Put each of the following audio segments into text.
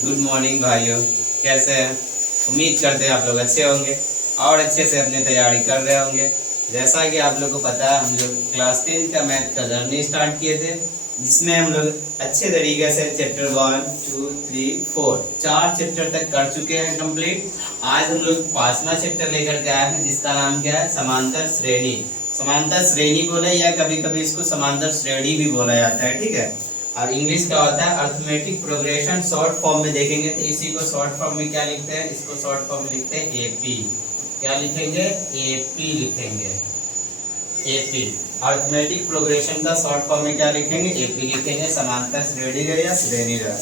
Good morning भाइयों, कैसे हैं? उम्मीद करते हैं आप लोग अच्छे होंगे और अच्छे से अपनी तैयारी कर रहे होंगे। जैसा कि आप लोग को पता है, हम लोग क्लास 10 का मैथ का जर्नी स्टार्ट किए थे, जिसमें हम लोग अच्छे तरीके से चैप्टर 1, 2, 3, 4 4 चैप्टर तक कर चुके हैं कंप्लीट। आज हम लोग 5वां चैप्टर लेकर के आए हैं, जिसका नाम क्या है? समांतर श्रेणी। समांतर श्रेणी बोले या कभी कभी इसको समांतर श्रेणी भी बोला जाता है, ठीक है। और इंग्लिश का होता है अर्थमेटिक प्रोग्रेशन। शॉर्ट फॉर्म में देखेंगे तो इसी को शॉर्ट फॉर्म में क्या लिखते हैं? इसको शॉर्ट फॉर्म में लिखते हैं एपी। क्या लिखेंगे? एपी लिखेंगे। एपी अर्थमेटिक प्रोग्रेशन का शॉर्ट फॉर्म में क्या लिखेंगे? एपी लिखेंगे। समांतर श्रेणी रहे या श्रेणी रहे।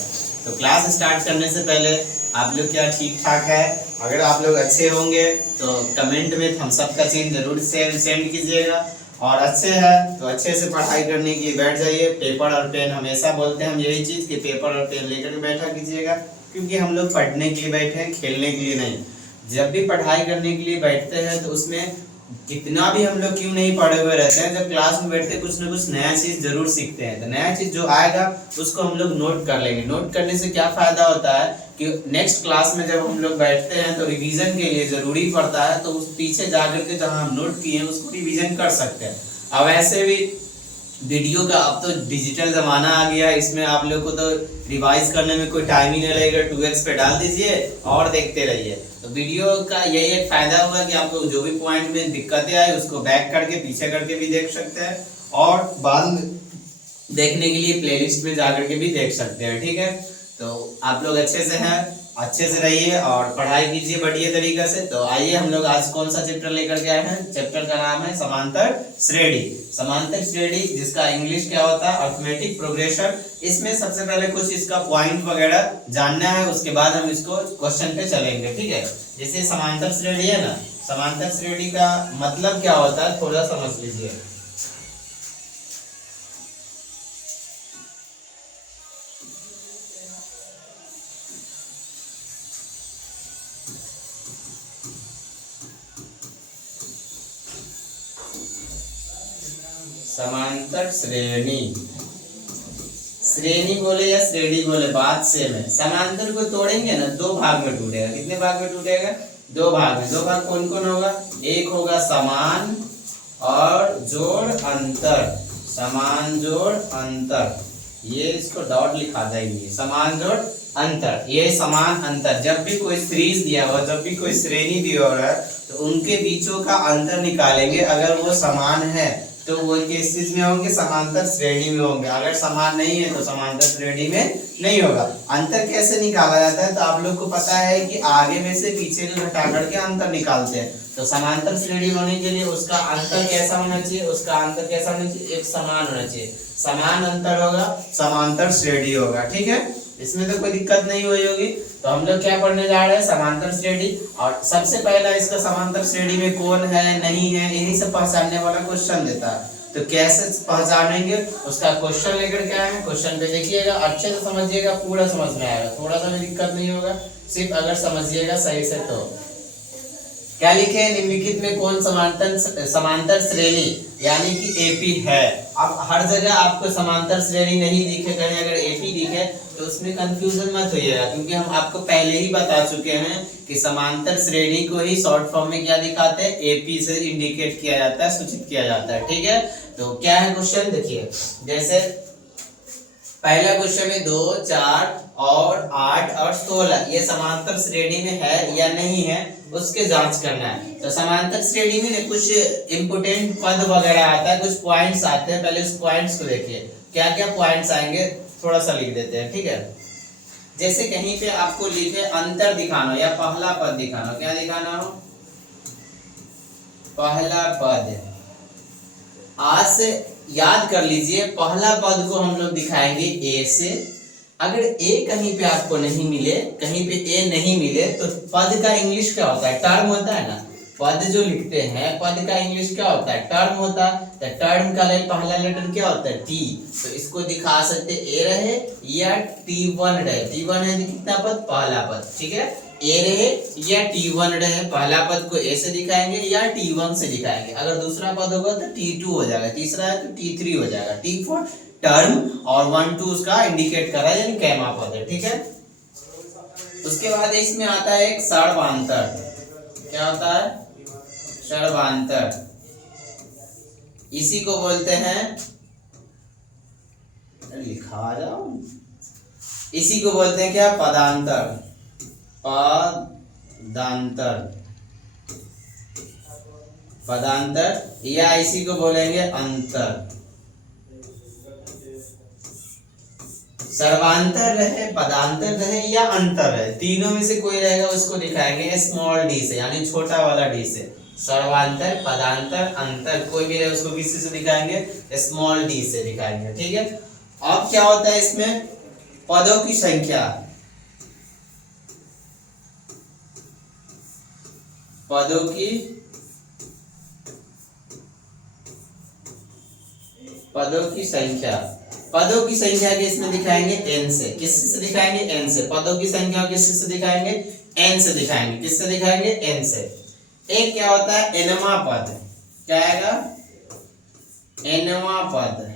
तो क्लास स्टार्ट करने से पहले आप लोग क्या ठीक ठाक है? अगर आप लोग अच्छे होंगे तो कमेंट में थम्स अप का चिन्ह जरूर सेंड कीजिएगा, और अच्छे हैं तो अच्छे से पढ़ाई करने के लिए बैठ जाइए। पेपर और पेन, हमेशा बोलते हैं हम यही चीज़ कि पेपर और पेन लेकर के बैठा कीजिएगा, क्योंकि हम लोग पढ़ने के लिए बैठे हैं, खेलने के लिए नहीं। जब भी पढ़ाई करने के लिए बैठते हैं तो उसमें कितना भी हम लोग क्यों नहीं पढ़े हुए रहते हैं, जब क्लास में बैठते कुछ ना कुछ नया चीज़ जरूर सीखते हैं। तो नया चीज़ जो आएगा उसको हम लोग नोट कर लेंगे। नोट करने से क्या फ़ायदा होता है कि नेक्स्ट क्लास में जब हम लोग बैठते हैं तो रिवीजन के लिए ज़रूरी पड़ता है, तो उस पीछे जा करके जहाँ हम नोट किए हैं उसको रिवीजन कर सकते हैं। अब ऐसे भी वीडियो का अब तो डिजिटल ज़माना आ गया, इसमें आप लोग को तो रिवाइज करने में कोई टाइम ही नहीं लगेगा। 2x पे डाल दीजिए और देखते रहिए। तो वीडियो का यही एक फ़ायदा होगा कि आपको जो भी पॉइंट में दिक्कतें आए उसको बैक करके पीछे करके भी देख सकते हैं, और बाद में देखने के लिए प्लेलिस्ट में जा करके भी देख सकते हैं, ठीक है। तो आप लोग अच्छे से हैं, अच्छे से रहिए और पढ़ाई कीजिए बढ़िया तरीके से। तो आइए हम लोग आज कौन सा चैप्टर लेकर के आए हैं? चैप्टर का नाम है समांतर श्रेणी। समांतर श्रेणी, जिसका इंग्लिश क्या होता है? Arithmetic progression. इसमें सबसे पहले कुछ इसका पॉइंट वगैरह जानना है, उसके बाद हम इसको क्वेश्चन पे चलेंगे, ठीक है। जैसे समांतर श्रेणी है ना, समांतर श्रेणी का मतलब क्या होता है थोड़ा समझ लीजिए। समांतर श्रेणी, श्रेणी बोले या श्रेणी बोले बात सेम है। समांतर को तोड़ेंगे ना, दो भाग में टूटेगा। कितने भाग में टूटेगा? दो भाग में। दो भाग कौन कौन होगा? एक होगा समान और जोड़ अंतर। समान जोड़ अंतर, ये इसको डॉट लिखा देंगे। समान जोड़ अंतर, ये समान अंतर। जब भी कोई सीरीज दिया हुआ, जब भी कोई श्रेणी दिया हो रहा है तो उनके बीचों का अंतर निकालेंगे। अगर वो समान है तो वो किस चीज में होंगे? समांतर श्रेणी में होंगे। अगर समान नहीं है तो समांतर श्रेणी में नहीं होगा। अंतर कैसे निकाला जाता है? तो आप लोग को पता है कि आगे में से पीछे को घटा करके अंतर निकालते हैं। तो समांतर श्रेणी होने के लिए उसका अंतर कैसा होना चाहिए? उसका अंतर कैसा होना चाहिए? एक समान होना चाहिए। समान अंतर होगा, समांतर श्रेणी होगा, ठीक है। इसमें तो कोई दिक्कत नहीं हुई होगी। तो हम लोग क्या पढ़ने जा रहे हैं? समांतर श्रेणी। और सबसे पहला इसका समांतर श्रेणी में कौन है नहीं है, यही सब पहचानने वाला क्वेश्चन देता है। तो कैसे पहचानेंगे उसका क्वेश्चन लेकर के आए हैं। क्वेश्चन पे देखिएगा, अच्छे से समझिएगा, पूरा समझ में आएगा, थोड़ा सा भी दिक्कत नहीं होगा, सिर्फ अगर समझिएगा सही से। तो क्या लिखे हैं? निम्नलिखित में कौन समांतर श्रेणी यानी कि एपी है। अब हर जगह आपको समांतर श्रेणी नहीं दिखे, कहीं अगर एपी दिखे तो उसमें कंफ्यूजन मत होइएगा, क्योंकि हम आपको पहले ही बता चुके हैं कि समांतर श्रेणी को ही शॉर्ट फॉर्म में क्या दिखाते हैं? एपी से इंडिकेट किया जाता है, सूचित किया जाता है, ठीक है। तो क्या है क्वेश्चन देखिए। जैसे पहला क्वेश्चन में 2, 4 और 8 और 16 ये समांतर श्रेणी में है या नहीं है, उसके जांच करना है। तो समांतर श्रेणी में कुछ इंपोर्टेंट पद वगैरह आता है, कुछ पॉइंट्स आते हैं। पहले उस पॉइंट्स को देखिए, क्या क्या पॉइंट्स आएंगे थोड़ा सा लिख देते हैं, ठीक है। जैसे कहीं पे आपको लिखे अंतर दिखाना या पहला पद दिखाना, क्या दिखाना हो? पहला पद। आज से याद कर लीजिए, पहला पद को हम लोग दिखाएंगे ए से। अगर ए कहीं पे आपको नहीं मिले, कहीं पे ए नहीं मिले, तो पद का इंग्लिश क्या होता है? टर्म होता है ना। पद जो लिखते हैं, पद का इंग्लिश क्या होता है? टर्म होता है। तो टर्म का पहला लेटर क्या होता है? टी। तो इसको दिखा सकते ए रहे या T1 रहे। T1 है कितना पद? पहला पद, ठीक है। ए रहे या T1 रहे, पहला पद को ए से दिखाएंगे या T1 से दिखाएंगे। अगर दूसरा पद होगा तो T2 हो जाएगा, तीसरा है तो T3 हो जाएगा। T4 टर्म और 1 2 उसका इंडिकेट कर रहा है, यानी कैमा पद है, ठीक है। उसके बाद इसमें आता है एक षड़वांतर। क्या होता है? षड़वांतर। इसी को बोलते हैं, लिखा जाओ, इसी को बोलते हैं क्या? पदांतर। पदांतर, पदांतर, या इसी को बोलेंगे अंतर। सर्वांतर रहे, पदांतर रहे या अंतर रहे, तीनों में से कोई रहेगा उसको दिखाएंगे स्मॉल डी से, यानी छोटा वाला डी से। सर्वांतर, पदांतर, अंतर कोई भी रहे उसको किसी से दिखाएंगे? स्मॉल डी से दिखाएंगे। ठीक है। अब क्या होता है इसमें? पदों की संख्या। पदों की संख्या। पदों की संख्या के इसमें दिखाएंगे n से। किससे दिखाएंगे? n से। पदों की संख्या किससे दिखाएंगे? n से दिखाएंगे। किससे दिखाएंगे? n से। एक क्या होता है? nवां पद। क्या आएगा? nवां पद।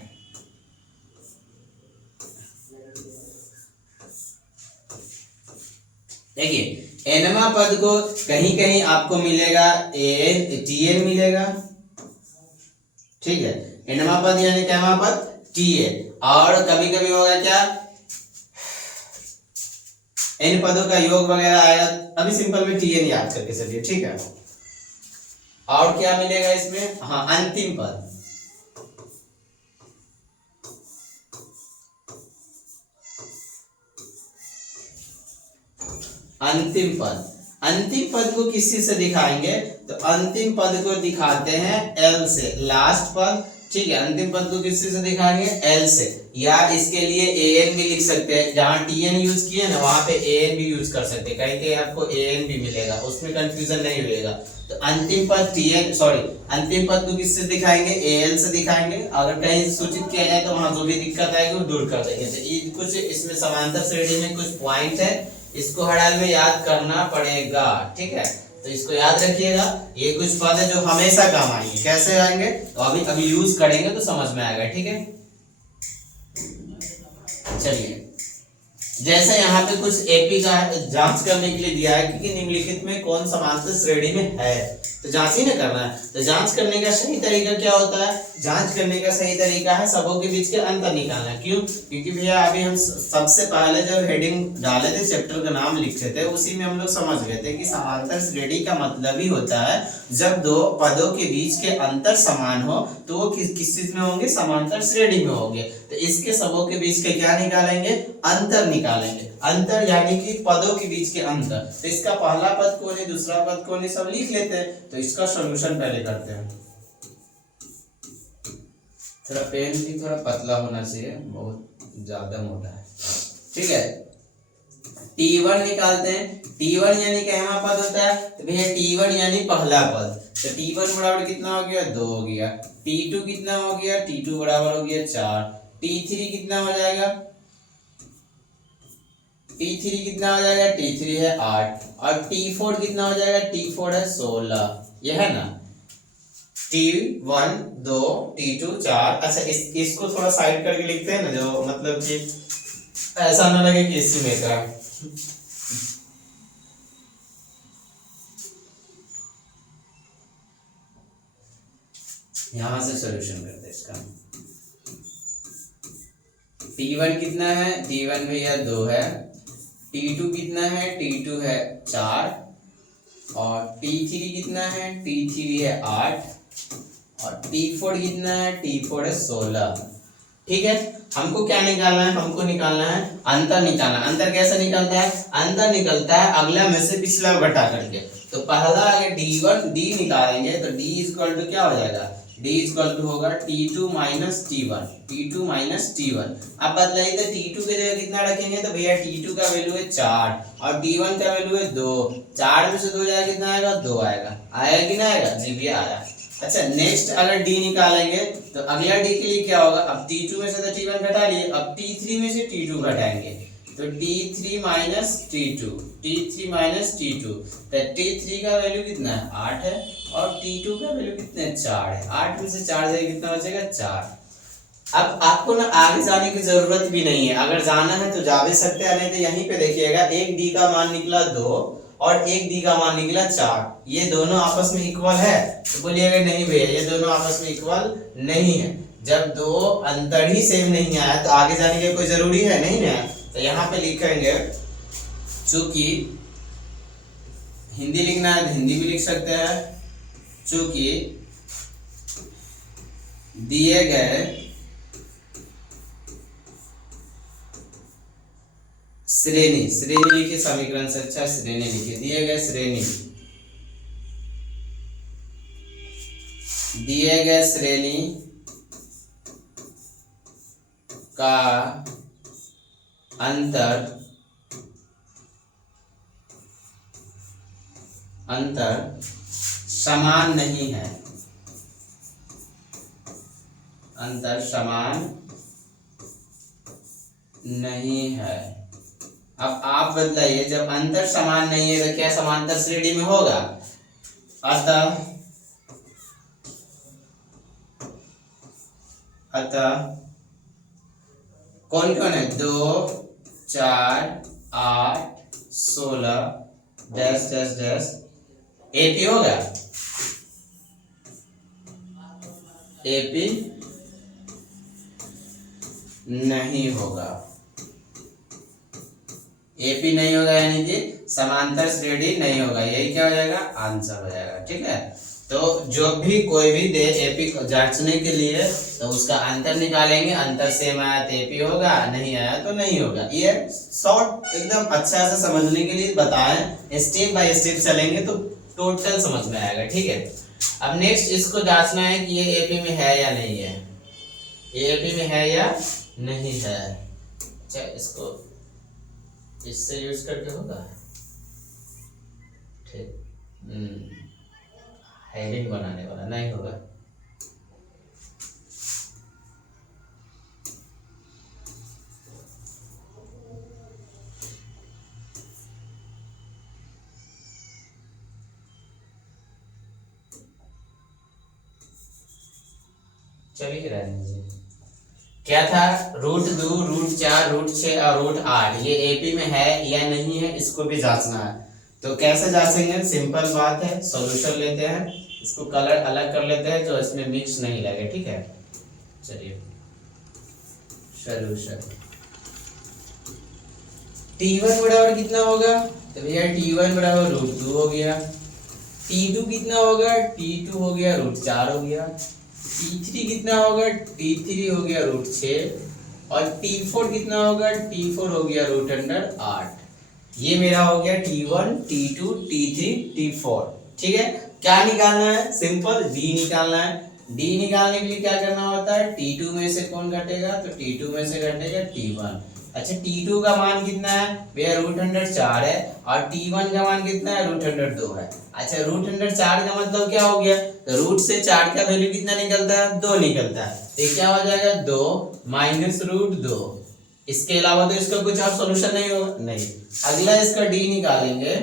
देखिए nवां पद को कहीं कहीं आपको मिलेगा tn मिलेगा। ठीक है। nवां पद यानी क्या पद? tn। और कभी कभी होगा क्या? इन पदों का योग वगैरह आएगा। अभी सिंपल में tn याद करके चलिए। ठीक है। और क्या मिलेगा इसमें? हाँ, अंतिम पद। अंतिम पद। अंतिम पद को किसी से दिखाएंगे? तो अंतिम पद को दिखाते हैं l से। लास्ट पद। ठीक है। अंतिम पद को किसी से दिखाएंगे? l से। या इसके लिए an भी लिख सकते हैं। जहां tn यूज किए ना वहां पे an भी यूज कर सकते हैं। कहीं कहीं आपको an भी मिलेगा, उसमें कंफ्यूजन नहीं होगा। तो अंतिम पद अंतिम पद को किससे दिखाएंगे? al से दिखाएंगे। अगर कहीं सूचित किया जाए तो वहां जो भी दिक्कत आएगी वो दूर कर देंगे। तो ये कुछ इसमें समांतर श्रेणी में कुछ पॉइंट है, इसको हर हाल में याद करना पड़ेगा। ठीक है। तो इसको याद रखिएगा। ये कुछ पद है जो हमेशा काम आएंगे। कैसे आएंगे? तो अभी यूज करेंगे तो समझ में आएगा। ठीक है। चलिए, जैसे यहाँ पे कुछ एपी का जांच करने के लिए दिया है कि निम्नलिखित में कौन समांतर श्रेणी में है, तो जांच ही ना करना है। तो जांच करने का सही तरीका क्या होता है? जांच करने का सही तरीका है सबों के बीच के अंतर निकालना। क्यों? क्योंकि भैया अभी हम सबसे पहले जब हेडिंग डाले थे, चैप्टर का नाम लिखे थे, उसी में हम लोग समझ गए थे कि समांतर श्रेणी का मतलब ही होता है जब दो पदों के बीच के अंतर समान हो तो वो किस चीज में होंगे? समांतर श्रेणी में होंगे। तो इसके सबों के बीच के क्या निकालेंगे? अंतर निकालेंगे। अंतर यानी कि पदों के बीच के अंतर। तो इसका पहला पद कौन है, दूसरा पद कौन है, सब लिख लेते हैं। तो इसका सॉल्यूशन पहले करते हैं। थोड़ा पेन भी थोड़ा पतला होना चाहिए, बहुत ज्यादा मोटा है। ठीक है। T1 निकालते हैं। T1 यानी कहवा पद होता है? तो भैया T1 यानी पहला पद। तो T1 बराबर कितना हो गया? 2 हो गया। T2 कितना हो गया? T2 बराबर हो गया 4। T3 कितना हो जाएगा? T3 कितना हो जाएगा? T3 है 8। और T4 कितना हो जाएगा? T4 है 16। यह है ना। T1 2 T2 4। अच्छा, इसको थोड़ा साइड करके लिखते हैं ना, जो मतलब कि ऐसा ना लगे कि इसी में का। यहां से सॉल्यूशन करते हैं इसका। T1 कितना है? T1 भैया 2 है। T2 कितना है? T2 है 4। और T3 कितना है? T3 है 8। और T4 कितना है? T4 है 16। ठीक है। हमको क्या निकालना है? हमको निकालना है अंतर निकालना। अंतर कैसे निकलता है? अंतर निकलता है अगला में से पिछला घटा करके। तो पहला अगर D निकालेंगे तो D इक्वल टू क्या हो जाएगा? D इक्वल टू होगा T2 minus T1। T2 minus T1। अब बदलाइए तो T2 के जगह कितना रखेंगे? तो भैया T2 का वैल्यू है 4 और T1 का वैल्यू है 2। 4 में से 2 जाएगा कितना आएगा? 2 आएगा। आएगा कि ना आएगा? जी भैया आया। अच्छा, नेक्स्ट अगर D निकालेंगे तो अगला D के लिए क्या होगा? अब T2 में से तो T1 घटा लिए, अब T3 में से T2 घटाएंगे तो T3 minus T2। T3 minus T2। तो T3 का वैल्यू कितना है? 8 है। और T2 का वैल्यू कितना है? 4 है। 8 में से 4 जाएगा कितना बचेगा? 4। अब आपको ना आगे जाने की जरूरत भी नहीं है, अगर जाना है तो जा भी सकते हैं, नहीं तो यहीं पे देखिएगा एक डी का मान निकला 2 और एक डी का मान निकला 4, ये दोनों आपस में इक्वल है? तो बोलिएगा नहीं भैया ये दोनों आपस में इक्वल नहीं है। जब दो अंतर ही सेम नहीं आया तो आगे जाने की कोई जरूरी है नहीं ना। तो यहाँ पे लिखेंगे, चूंकि हिंदी लिखना है तो हिंदी भी लिख सकते हैं, चूंकि दिए गए श्रेणी, श्रेणी लिखिए समीकरण से अच्छा श्रेणी लिखिए, दिए गए श्रेणी, दिए गए श्रेणी का अंतर समान नहीं है, अंतर समान नहीं है। अब आप बदलाइए, जब अंतर समान नहीं है तो क्या समांतर श्रेणी में होगा? अतः कौन कौन है? 2 4 8 16 डैश डैश डैश एपी होगा, एपी नहीं होगा, एपी नहीं होगा यानी कि समांतर श्रेणी नहीं होगा, यही क्या हो जाएगा? आंसर हो जाएगा। ठीक है, तो जो भी कोई भी दे एपी जांचने के लिए तो उसका अंतर निकालेंगे, अंतर सेम आया तो एपी होगा, नहीं आया तो नहीं होगा। ये शॉर्ट एकदम अच्छा से समझने के लिए बताएं, स्टेप बाय स्टेप चलेंगे तो टोटल समझ में आएगा। ठीक है, अब नेक्स्ट इसको जांचना है कि ये एपी में है या नहीं है, ये एपी में है या नहीं है। अच्छा, इसको इससे यूज करके होगा, ठीक, हेडिंग बनाने वाला नहीं होगा। चलिए रहने दीजिए। क्या था? √2, √4, √6 और √8 ये एपी में है या नहीं है, इसको भी जांचना है। तो कैसे जांचेंगे? सिंपल बात है, सॉल्यूशन लेते हैं, इसको कलर अलग कर लेते हैं जो इसमें मिक्स नहीं लगे। ठीक है, चलिए सॉल्यूशन। T1 बराबर कितना होगा? तो भैया T1 बराबर √2 हो गया, T2 कितना होगा? T2 हो गया √4 हो गया, T3 कितना होगा? T3 हो गया √6 और T4 कितना होगा? T4 हो गया √8। ये मेरा हो गया T1 T2 T3 T4। ठीक है, क्या निकालना है? सिंपल D निकालना है। D निकालने के लिए क्या करना होता है? T2 में से कौन घटेगा? तो T2 में से घटेगा T1। अच्छा, T2 का मान कितना है भैया? √4 है और T1 का मान कितना है? √2 है। अच्छा, √4 का मतलब क्या हो गया? तो रूट से 4 का वैल्यू कितना निकलता है? 2 निकलता है। तो क्या हो जाएगा? 2 माइनस √2। इसके अलावा तो इसका कुछ और सॉल्यूशन नहीं होगा, नहीं। अगला इसका D निकालेंगे,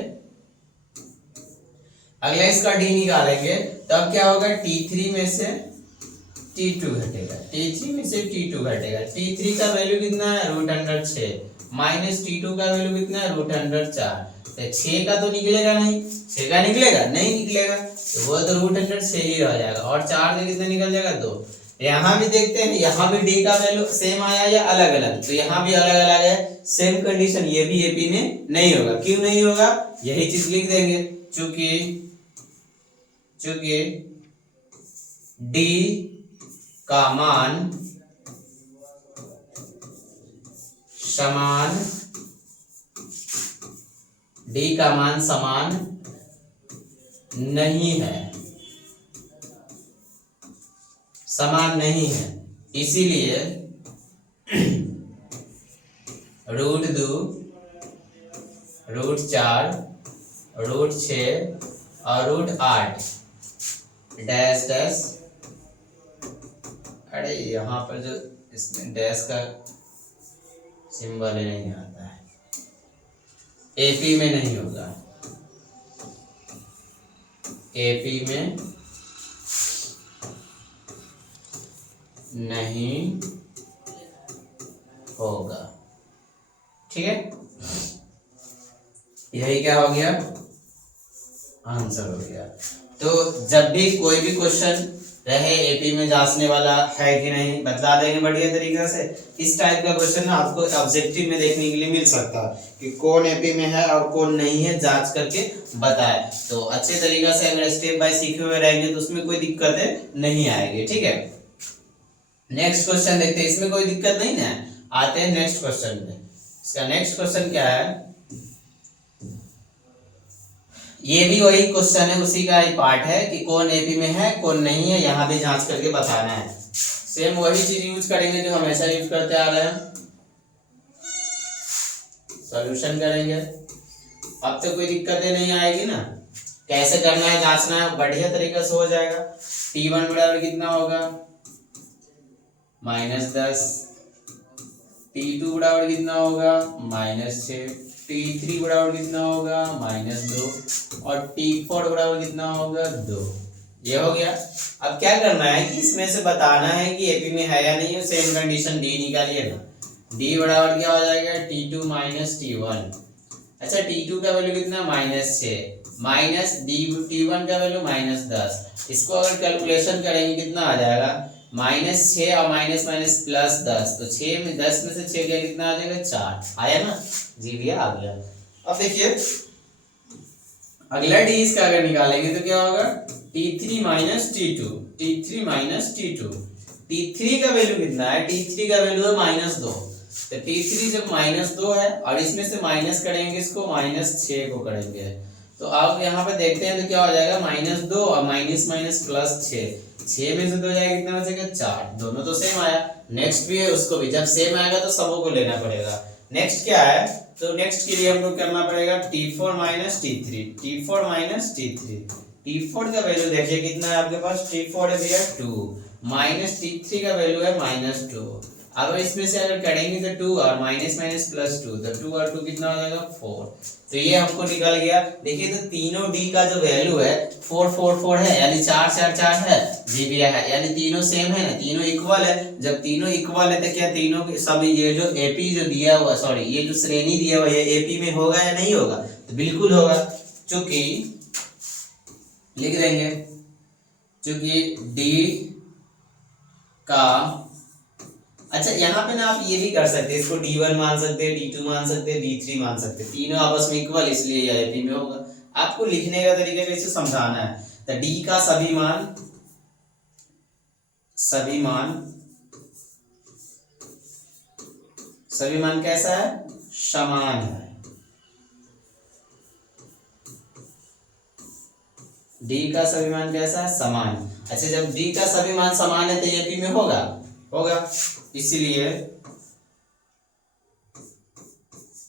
अगला इसका D निकालेंगे तब क्या होगा? T3 में से T2 घटेगा, T3 में से T2 घटेगा। T3 का वैल्यू कितना है? √6 माइनस T2 का वैल्यू कितना है? √4। तो 6 का तो निकलेगा नहीं, 6 का निकलेगा नहीं, निकलेगा तो वो तो √6 ही रह जाएगा और 4 से कितना निकल जाएगा? 2। यहाँ भी देखते हैं, यहाँ भी D का वैल्यू सेम आया या अलग अलग? तो यहाँ भी अलग अलग है, सेम कंडीशन, ये भी एपी में नहीं होगा। क्यों नहीं होगा? यही चीज लिख देंगे, चूंकि D का मान समान, D का मान समान नहीं है, समान नहीं है, इसीलिए √2, √4, √6 और √8 डैश डैश, अरे यहाँ पर जो इसमें डैश का सिंबल नहीं आता है, एपी में नहीं होगा, एपी में नहीं होगा। ठीक है, यही क्या हो गया, आंसर हो गया। तो जब भी कोई भी क्वेश्चन रहे एपी में जांचने वाला है कि नहीं बता देंगे बढ़िया तरीके से। इस टाइप का क्वेश्चन आपको ऑब्जेक्टिव में देखने के लिए मिल सकता है कि कौन एपी में है और कौन नहीं है, जांच करके बताए। तो अच्छे तरीके से अगर स्टेप बाय सीखे हुए रहेंगे तो उसमें कोई दिक्कतें नहीं आएगी। ठीक है, नेक्स्ट क्वेश्चन देखते हैं, इसमें कोई दिक्कत नहीं है। आते हैं नेक्स्ट क्वेश्चन पे। इसका नेक्स्ट क्वेश्चन क्या है, ये भी वही क्वेश्चन है, उसी का ही पार्ट है कि कौन एपी में है कौन नहीं है, यहाँ भी जांच करके बताना है। सेम वही चीज यूज करेंगे जो हमेशा यूज करते आ रहे हैं, सॉल्यूशन करेंगे। अब तो कोई दिक्कतें नहीं आएगी ना, कैसे करना है जांचना है बढ़िया तरीके से हो जाएगा। T1 बराबर कितना होगा, -10, T2 बराबर कितना होगा, -6, T3 बराबर कितना होगा, -2 और T4 बराबर कितना होगा, 2। ये हो गया। अब क्या करना है कि इसमें से बताना है कि एपी में है या नहीं है। सेम कंडीशन डी निकालिए ना, डी बराबर क्या हो जाएगा, T2 - T1। अच्छा, T2 का वैल्यू कितना, -6 माइनस T1 का वैल्यू -10। इसको अगर कैलकुलेशन करेंगे कितना आ जाएगा, -6 और माइनस माइनस +10, तो 6 में 10 में से 6 गया कितना आ जाएगा, 4 आया ना। जी भैया आ गया। अब देखिए अगला डी इसका अगर निकालेंगे तो क्या होगा, T3 - T2, T3 - T2। T3 का वैल्यू कितना है, T3 का वैल्यू है -2। तो T3 जब -2 है और इसमें से माइनस करेंगे इसको, -6 को करेंगे, तो अब यहाँ पे देखते हैं तो क्या हो जाएगा, -2 और माइनस माइनस +6, 6 में से 2 जाएगा कितना बचेगा, 4। दोनों तो सेम आया। नेक्स्ट भी है, उसको भी जब सेम आएगा तो सबों को लेना पड़ेगा। नेक्स्ट क्या है, तो नेक्स्ट के लिए हमको करना पड़ेगा T4 - T3, T4 - T3। T4 का वैल्यू देखिए कितना है आपके पास, T4 है भैया 2, माइनस T3 का वैल्यू है -2। अगर इसमें से अगर करेंगे तो 2 और माइनस माइनस +2, तो 2 और 2 कितना हो जाएगा, 4। तो ये हमको निकल गया। देखिए तो तीनों डी का जो वैल्यू है 4 4 4 है, यानी 4 4 4 है, जी भी है, यानी तीनों सेम है ना, तीनों इक्वल है। जब तीनों इक्वल है तो क्या तीनों के सब ये जो एपी जो दिया हुआ, सॉरी ये जो श्रेणी दिया हुआ है एपी में होगा या नहीं होगा, तो बिल्कुल होगा। चूंकि लिख देंगे, चूंकि डी का, अच्छा यहाँ पे ना आप ये भी कर सकते हैं, इसको D1 मान सकते हैं, D2 मान सकते हैं, D3 मान सकते हैं, तीनों आपस में इक्वल, इसलिए ये एपी में होगा। आपको लिखने का तरीका कैसे समझाना है, तो D का सभी मान कैसा है, समान है। D का सभी मान कैसा है, समान। अच्छा, जब D का सभी मान समान है तो एपी में होगा, इसीलिए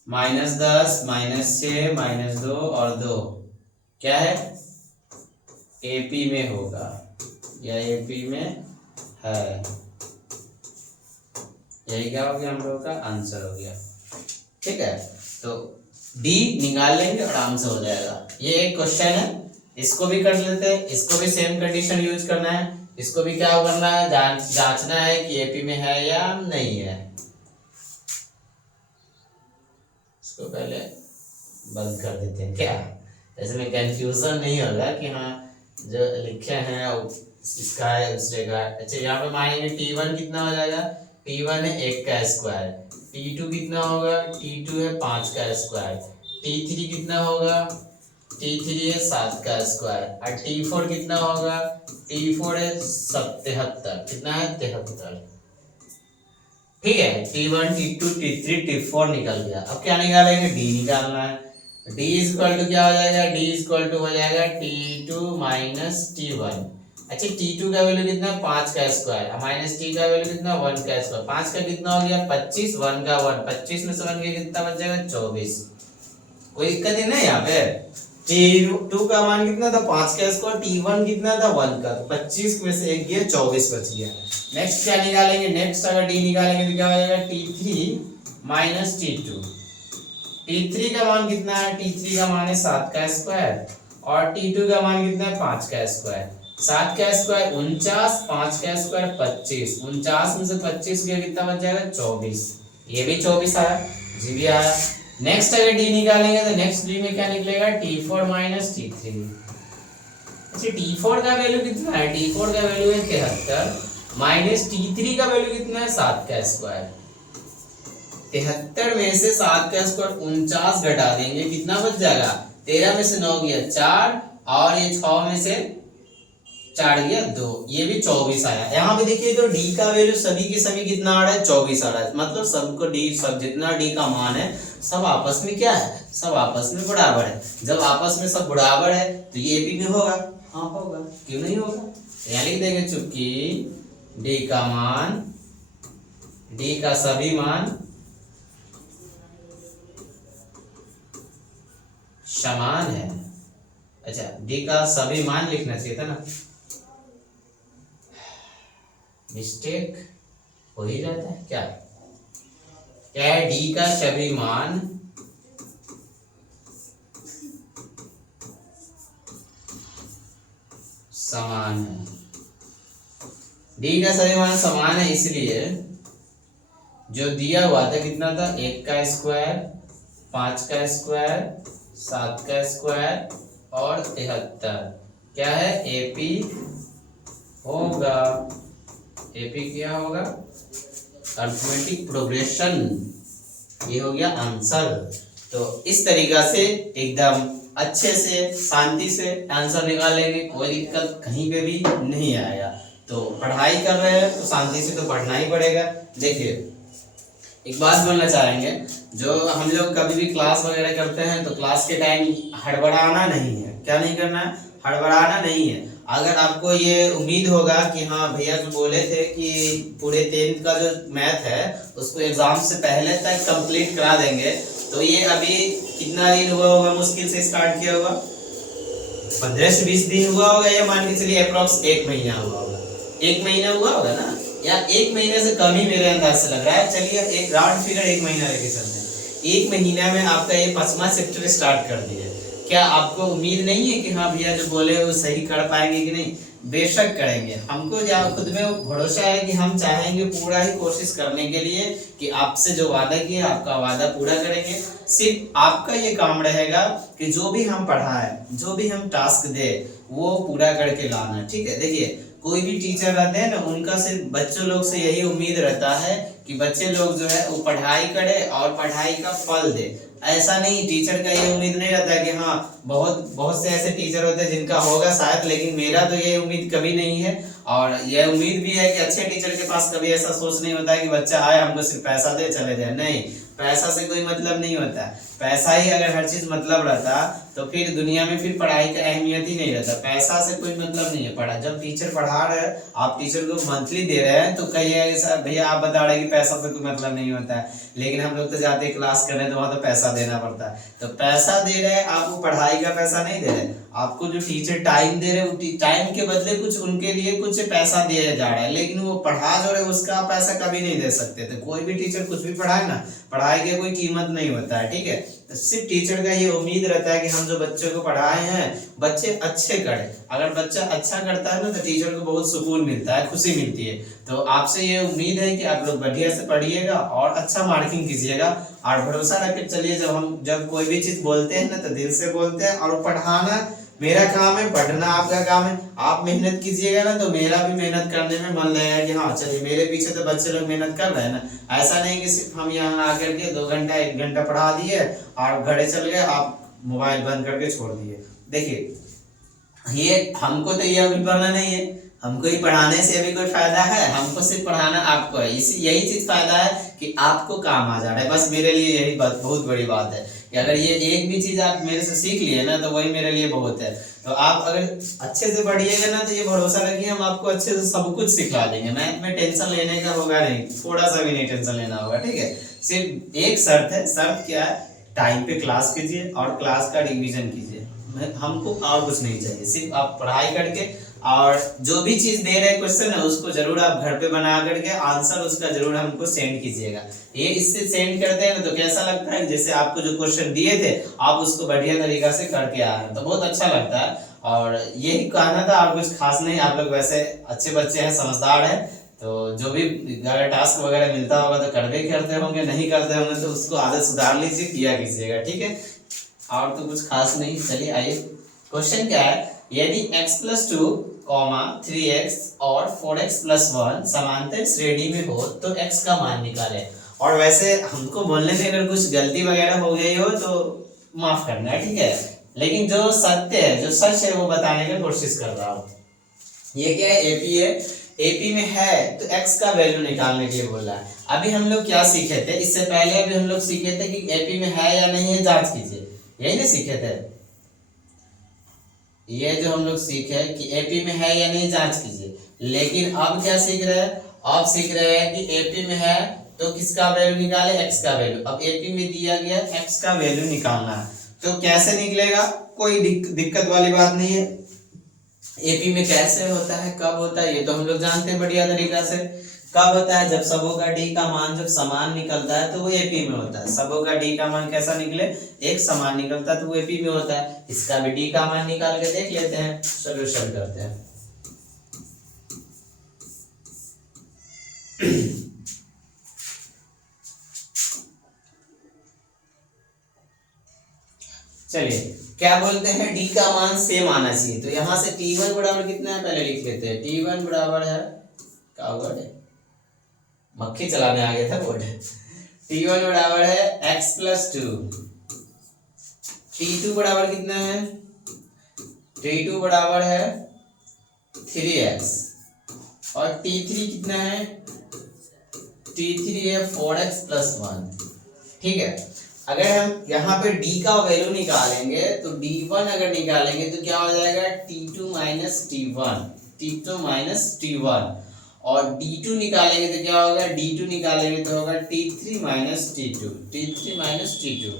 -10 -6 -2 और 2 क्या है, एपी में होगा, या एपी में है। यही क्या हो गया, हम लोगों का आंसर हो गया। ठीक है, तो डी निकाल लेंगे आराम से हो जाएगा। ये एक क्वेश्चन है, इसको भी कर लेते हैं, इसको भी सेम कंडीशन यूज करना है। इसको भी क्या करना है, जांचना है कि एपी में है या नहीं है। इसको पहले बंद कर देते हैं क्या, ऐसे में कंफ्यूजन नहीं होगा कि हाँ जो लिखे हैं इसका है दूसरे का। अच्छा, यहाँ पे मानेंगे T1 कितना हो जाएगा, T1 है 1 का स्क्वायर, T2 कितना होगा, T2 है 5 का स्क्वायर, T3 कितना होगा, T3 है 7 का स्क्वायर, और T4 कितना होगा, T4 है 73, कितना है 73। ठीक है, T1 T2 T3 T4 निकल गया। अब क्या निकालेंगे, D निकालना है। D इक्वल टू क्या हो जाएगा, D इक्वल टू हो जाएगा T2 माइनस T1। अच्छा, T2 का वैल्यू कितना, 5 का स्क्वायर, माइनस T का वैल्यू कितना, 1 का स्क्वायर। 5 का कितना हो गया, 25, 1 का 1, 25 में से 1 गया कितना बच जाएगा, 24। कोई दिक्कत ही नहीं यहाँ पे। T2 का मान कितना था, 5 का स्क्वायर, T1 कितना था, 1 का, तो 25 में से 1 गया, 24 बच गया। नेक्स्ट क्या निकालेंगे, नेक्स्ट अगर D निकालेंगे तो क्या हो जाएगा, T3 माइनस T2। T3 का मान कितना है, T3 का मान है 7 का स्क्वायर, और T2 का मान कितना है, 5 का स्क्वायर। 7 का स्क्वायर 49, 5 का स्क्वायर 25, 49 में से 25 गया कितना बच जाएगा 24, ये भी 24 आया, जी भी आया। नेक्स्ट अगर डी निकालेंगे तो नेक्स्ट डी में क्या निकलेगा T4 माइनस T3। अच्छा T4 का वैल्यू कितना है, T4 का वैल्यू है 73 माइनस T3 का वैल्यू कितना है 7 का स्क्वायर। 73 में से 7 का स्क्वायर 49 घटा देंगे कितना बच जाएगा, 13 में से 9 गया 4 और ये 6 में से 4 गया 2, ये भी 24 आया। यहाँ पे देखिए तो डी का वैल्यू सभी के सभी कितना आ रहा है 24 आ रहा है, मतलब सबको डी, सब जितना डी का मान है सब आपस में क्या है, सब आपस में बराबर है। जब आपस में सब बराबर है तो ये एपी में होगा, हाँ होगा, क्यों नहीं होगा। यहाँ लिख देंगे चूंकि डी का मान, डी का सभी मान समान है। अच्छा डी का सभी मान लिखना चाहिए था ना, मिस्टेक हो ही जाता है क्या, क्या है डी का सभी मान समान है। डी का सभी मान समान है इसलिए जो दिया हुआ था कितना था 1 का स्क्वायर 5 का स्क्वायर 7 का स्क्वायर और 73 क्या है एपी होगा, एपी क्या होगा अरिथमेटिक प्रोग्रेशन, ये हो गया आंसर। तो इस तरीका से एकदम अच्छे से शांति से आंसर निकालेंगे, कोई दिक्कत कहीं पे भी नहीं आएगा। तो पढ़ाई कर रहे हैं तो शांति से तो पढ़ना ही पड़ेगा। देखिए एक बात बोलना चाहेंगे, जो हम लोग कभी भी क्लास वगैरह करते हैं तो क्लास के टाइम हड़बड़ाना नहीं है, क्या नहीं करना है, हड़बड़ाना नहीं है। अगर आपको ये उम्मीद होगा कि हाँ भैया जो बोले थे कि पूरे 10th का जो मैथ है उसको एग्जाम से पहले तक कंप्लीट करा देंगे, तो ये अभी कितना दिन हुआ होगा मुश्किल से स्टार्ट किया होगा, 15 से 20 दिन हुआ होगा, या मान के चलिए अप्रोक्स 1 महीना हुआ होगा, 1 महीना हुआ होगा ना, या 1 महीने से कम ही मेरे अंदाज से लग रहा है। चलिए एक राउंड फिगर 1 महीना लेके चलते हैं। 1 महीना में आपका ये 5वां चैप्टर स्टार्ट कर दिया, क्या आपको उम्मीद नहीं है कि हाँ भैया जो बोले वो सही कर पाएंगे कि नहीं, बेशक करेंगे। हमको जहाँ खुद में भरोसा है कि हम चाहेंगे पूरा ही कोशिश करने के लिए कि आपसे जो वादा किया आपका वादा पूरा करेंगे। सिर्फ आपका ये काम रहेगा कि जो भी हम पढ़ाएं, जो भी हम टास्क दे वो पूरा करके लाना, ठीक है। देखिए कोई भी टीचर रहते हैं ना, उनका सिर्फ बच्चों लोग से यही उम्मीद रहता है कि बच्चे लोग जो है वो पढ़ाई करे और पढ़ाई का फल दे। ऐसा नहीं, टीचर का ये उम्मीद नहीं रहता कि हाँ बहुत से ऐसे टीचर होते हैं जिनका होगा शायद, लेकिन मेरा तो ये उम्मीद कभी नहीं है। और यह उम्मीद भी है कि अच्छे टीचर के पास कभी ऐसा सोच नहीं होता है कि बच्चा आए हमको सिर्फ पैसा दे चले जाए, नहीं, पैसा से कोई मतलब नहीं होता है। पैसा ही अगर हर चीज मतलब रहता तो फिर दुनिया में फिर पढ़ाई का अहमियत ही नहीं रहता। पैसा से कोई मतलब नहीं है। पढ़ा जब टीचर पढ़ा रहे हैं, आप टीचर को मंथली दे रहे हैं तो कहिए सर भैया आप बता रहे हैं कि पैसा से कोई मतलब नहीं होता है, लेकिन हम लोग तो जाते क्लास करने तो वहाँ तो पैसा देना पड़ता है। तो पैसा दे रहे हैं आप, वो पढ़ाई का पैसा नहीं दे रहे, आपको जो टीचर टाइम दे रहे हैं टाइम के बदले कुछ उनके लिए कुछ पैसा दिया जा रहा है, लेकिन वो पढ़ा जो रहे उसका पैसा कभी नहीं दे सकते थे। कोई भी टीचर कुछ भी पढ़ाए ना, पढ़ाई की कोई कीमत नहीं होता है, ठीक है। तो सिर्फ टीचर का ये उम्मीद रहता है कि हम जो बच्चों को पढ़ाए हैं बच्चे अच्छे करें। अगर बच्चा अच्छा करता है ना तो टीचर को बहुत सुकून मिलता है, खुशी मिलती है। तो आपसे ये उम्मीद है कि आप लोग बढ़िया से पढ़िएगा और अच्छा मार्किंग कीजिएगा, और भरोसा रख के चलिए। जब कोई भी चीज बोलते हैं ना तो दिल से बोलते हैं, और पढ़ाना मेरा काम है, पढ़ना आपका काम है। आप मेहनत कीजिएगा ना तो मेरा भी मेहनत करने में मन लगेगा कि हाँ चलिए मेरे पीछे तो बच्चे लोग मेहनत कर रहे हैं ना। ऐसा नहीं कि सिर्फ हम यहाँ आकर के 2 घंटा 1 घंटा पढ़ा दिए और घरे चल गए, आप मोबाइल बंद करके छोड़ दिए। देखिए ये हमको तो ये अभी पढ़ना नहीं है, हमको ही पढ़ाने से अभी कोई फायदा है, हमको सिर्फ पढ़ाना आपको है। इसी यही चीज फायदा है कि आपको काम आ जा रहा है, बस मेरे लिए यही बात बहुत बड़ी बात है कि अगर ये एक भी चीज आप मेरे से सीख लिए ना तो वही मेरे लिए बहुत है। तो आप अगर अच्छे से पढ़िएगा ना तो ये भरोसा रखिए हम आपको अच्छे से सब कुछ सिखा देंगे। मैथ में टेंशन लेने का होगा नहीं, थोड़ा सा भी नहीं टेंशन लेना होगा, ठीक है। सिर्फ एक शर्त है, शर्त क्या है, टाइम पे क्लास कीजिए और क्लास का रिवीजन कीजिए। हमको और कुछ नहीं चाहिए, सिर्फ आप पढ़ाई करके और जो भी चीज दे रहे क्वेश्चन है उसको जरूर आप घर पे बना करके आंसर उसका जरूर हमको सेंड कीजिएगा। ये इससे सेंड करते हैं ना तो कैसा लगता है जैसे आपको जो क्वेश्चन दिए थे आप उसको बढ़िया तरीका से करके आ रहे हैं, तो बहुत अच्छा लगता है। और यही कहना था, और कुछ खास नहीं। आप लोग वैसे अच्छे बच्चे हैं, समझदार हैं, तो जो भी अगर टास्क वगैरह मिलता होगा तो करते करते होंगे, नहीं करते होंगे तो उसको आदत सुधार लीजिए, किया कीजिएगा, ठीक है। और तो कुछ खास नहीं। चलिए आइए, क्वेश्चन क्या है, यदि x+2, 3x और 4x+1 समांतर श्रेणी में हो तो x का मान निकाले। और वैसे हमको बोलने में अगर कुछ गलती वगैरह हो गई हो तो माफ करना है, ठीक है, लेकिन जो सत्य है, जो सच है, वो बताने की कोशिश कर रहा हूँ। ये क्या है, एपी है, एपी में है तो x का वैल्यू निकालने के लिए बोला है। अभी हम लोग क्या सीखे थे, इससे पहले अभी हम लोग सीखे थे कि एपी में है या नहीं है जांच कीजिए, यही ना सीखे थे। ये जो हम लोग सीखे कि एपी में है या नहीं जांच कीजिए, लेकिन अब क्या सीख रहे हैं, अब सीख रहे हैं कि एपी में है तो किसका वैल्यू निकाले, x का वैल्यू। अब एपी में दिया गया x का वैल्यू निकालना है, तो कैसे निकलेगा, कोई दिक्कत वाली बात नहीं है। एपी में कैसे होता है, कब होता है, ये तो हम लोग जानते हैं बढ़िया तरीका से। कब होता है, जब सबों का डी का मान जब समान निकलता है तो वो एपी में होता है। सबों का डी का मान कैसा निकले, एक समान निकलता है तो वो एपी में होता है। इसका भी डी का मान निकाल के देख लेते हैं, सॉल्यूशन करते हैं। चलिए, क्या बोलते हैं, डी का मान सेम आना चाहिए। तो यहां से t1 बराबर कितना है पहले लिख लेते हैं। t1 बराबर है, क्या वर्ड है, मक्खी चलाने आ गया था बोर्ड। t1 बराबर है x+2, t2 बराबर कितना है, t2 बराबर है 3x, और t3 कितना है, t3 है 4x+1, ठीक है। अगर हम यहाँ पे d का वैल्यू निकालेंगे तो d1 अगर निकालेंगे तो क्या हो जाएगा, t2 minus t1, t2 minus t1, और d2 निकालेंगे तो क्या होगा, d2 निकालेंगे तो होगा t3 minus t2, t3 minus t2।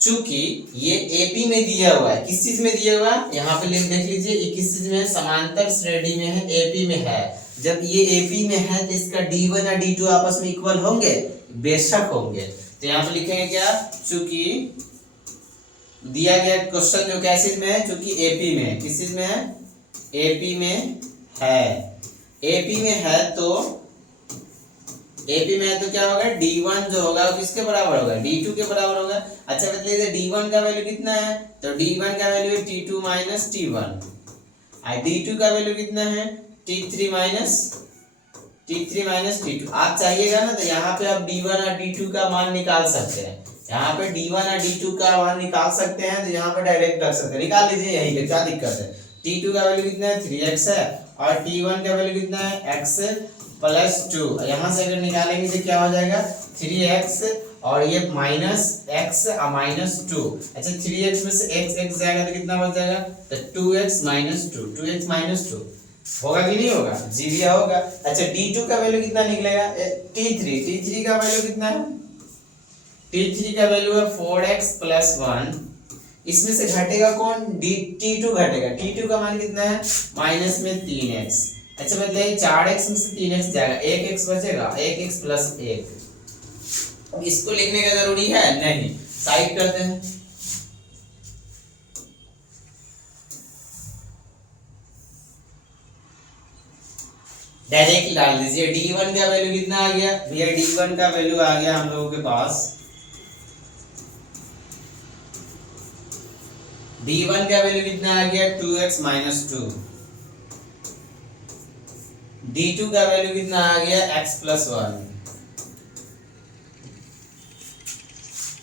चूंकि ये AP में दिया हुआ है, किस चीज में दिया हुआ है, यहाँ पे देख लीजिए, ये किस चीज में है, समांतर श्रेणी में है, AP में है। जब ये AP में है तो इसका d1 और d2 आपस में इक्वल होंगे, बेशक होंगे। तो यहाँ पे लिखेंगे क्या, चूंकि दिया गया क्वेश्चन जो क्या चीज में है, चूंकि एपी में है, किस चीज में है, एपी में है, एपी में है तो एपी में है तो क्या होगा, d1 जो होगा वो किसके बराबर होगा, d2 के बराबर होगा। अच्छा बताइए d1 का वैल्यू कितना है, तो d1 का वैल्यू है t2 माइनस t1, और d2 का वैल्यू कितना है, t3 माइनस t2। आप चाहिएगा ना तो यहाँ पे आप d1 और d2 का मान निकाल सकते हैं, यहाँ पे d1 और d2 का मान निकाल सकते हैं, तो यहाँ पे डायरेक्ट रख सकते हैं, निकाल लीजिए, यही पे क्या दिक्कत है। t2 का वैल्यू कितना है, 3x है, और t1 का वैल्यू कितना है, x+2। यहाँ से अगर निकालेंगे तो क्या हो जाएगा, 3x, और ये माइनस x और माइनस 2। अच्छा 3x में से x जाएगा तो कितना बच जाएगा, तो 2x माइनस 2, 2x माइनस 2 होगा कि नहीं होगा, जी दिया होगा। अच्छा d2 का वैल्यू कितना निकलेगा, t3 का वैल्यू कितना है, t3 का वैल्यू है 4x+1। इसमें से घटेगा कौन, t2 घटेगा, t2 का मान कितना है, माइनस में 3x। अच्छा मतलब 4x में से 3x जाएगा, 1x बचेगा, 1x+1। इसको लिखने का जरूरी है नहीं, साइड करते हैं। डायरेक्ट डाल दीजिए, d1 का वैल्यू कितना आ गया भैया, d1 का वैल्यू आ गया हम लोगों के पास, d1 का वैल्यू कितना आ गया, 2x माइनस 2। d2 का वैल्यू कितना आ गया, x+1।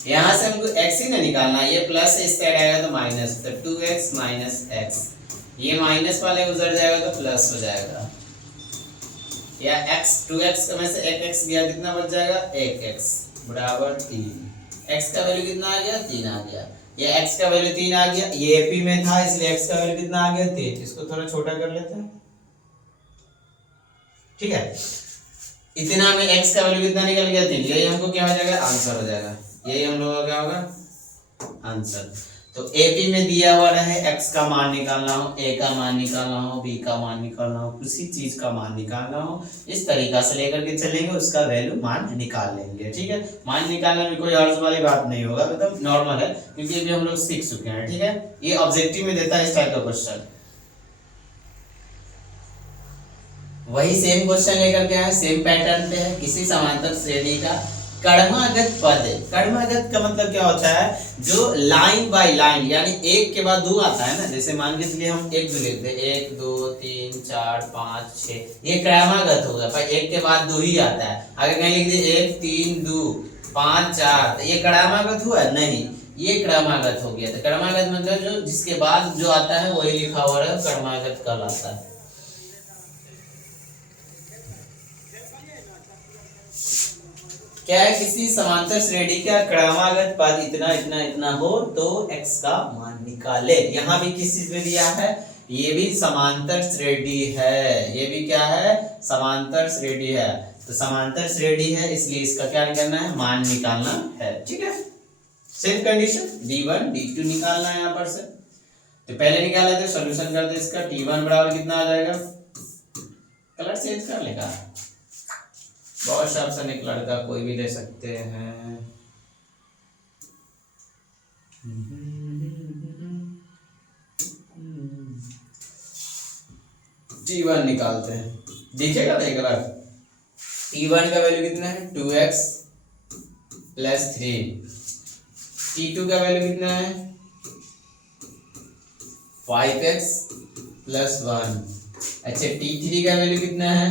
यहां से हमको x ही ना निकालना, ये प्लस इस साइड आएगा तो माइनस, तो 2x माइनस x, ये माइनस वाले गुजर जाएगा तो प्लस हो जाएगा, या x 2x में से 1x गया, कितना बच जाएगा, 1x बराबर 3। x का वैल्यू कितना आ गया, 3 आ गया, ये x का वैल्यू 3 आ गया, ये AP में था इसलिए x का वैल्यू कितना आ गया, 3। इसको थोड़ा छोटा कर लेते हैं, ठीक है। इतना में x का वैल्यू कितना निकल गया, 3। यही हमको क्या हो जाएगा, आंसर हो जाएगा, यही हम लोगों का क्या होगा, आंसर। तो AP में दिया हुआ है x का मान निकालना हो, a का मान निकालना हो, b का मान निकालना हो, किसी चीज का मान निकालना हो, इस तरीका से लेकर के चलेंगे, उसका वैल्यू मान निकाल लेंगे, ठीक है। मान निकालने में कोई अर्ज वाली बात नहीं होगा, मतलब नॉर्मल है, क्योंकि अभी हम लोग सीख चुके हैं, ठीक है। ये ऑब्जेक्टिव में देता है इस टाइप का क्वेश्चन। वही सेम क्वेश्चन लेकर के आए, सेम पैटर्न पे है। किसी समांतर श्रेणी का क्रमागत पद। क्रमागत का मतलब क्या होता है, जो लाइन बाय लाइन यानी एक के बाद दो आता है ना, जैसे मान के चलिए हम एक दो लिखते हैं, 1 2 3 4 5 6, ये क्रमागत होगा, पर एक के बाद दो ही आता है। अगर कहीं लिख दिए 1 3 2 5 4, तो ये क्रमागत हुआ नहीं, ये क्रमागत हो गया। तो क्रमागत मतलब जो जिसके बाद जो आता है वही लिखा हुआ है, क्रमागत कहलाता है। क्या है, किसी समांतर श्रेणी का क्रमागत पद इतना इतना इतना हो तो x का मान निकाले। यहाँ भी किस चीज में दिया है, ये भी समांतर श्रेणी है, ये भी क्या है, समांतर श्रेणी है। तो समांतर श्रेणी है इसलिए इसका क्या करना है, मान निकालना है। ठीक है, सेम कंडीशन d1 d2 निकालना है यहाँ पर से। तो पहले निकाले थे, सॉल्यूशन कर दे इसका। t1 बराबर कितना आ जाएगा, कलर चेंज कर लेगा, बहुत शार्प सा एक लड़का कोई भी ले सकते हैं। t1 निकालते हैं, दिखेगा ना कलर। t1 का वैल्यू कितना है, 2x प्लस 3। t2 का वैल्यू कितना है, 5x प्लस 1। अच्छा, t3 का वैल्यू कितना है,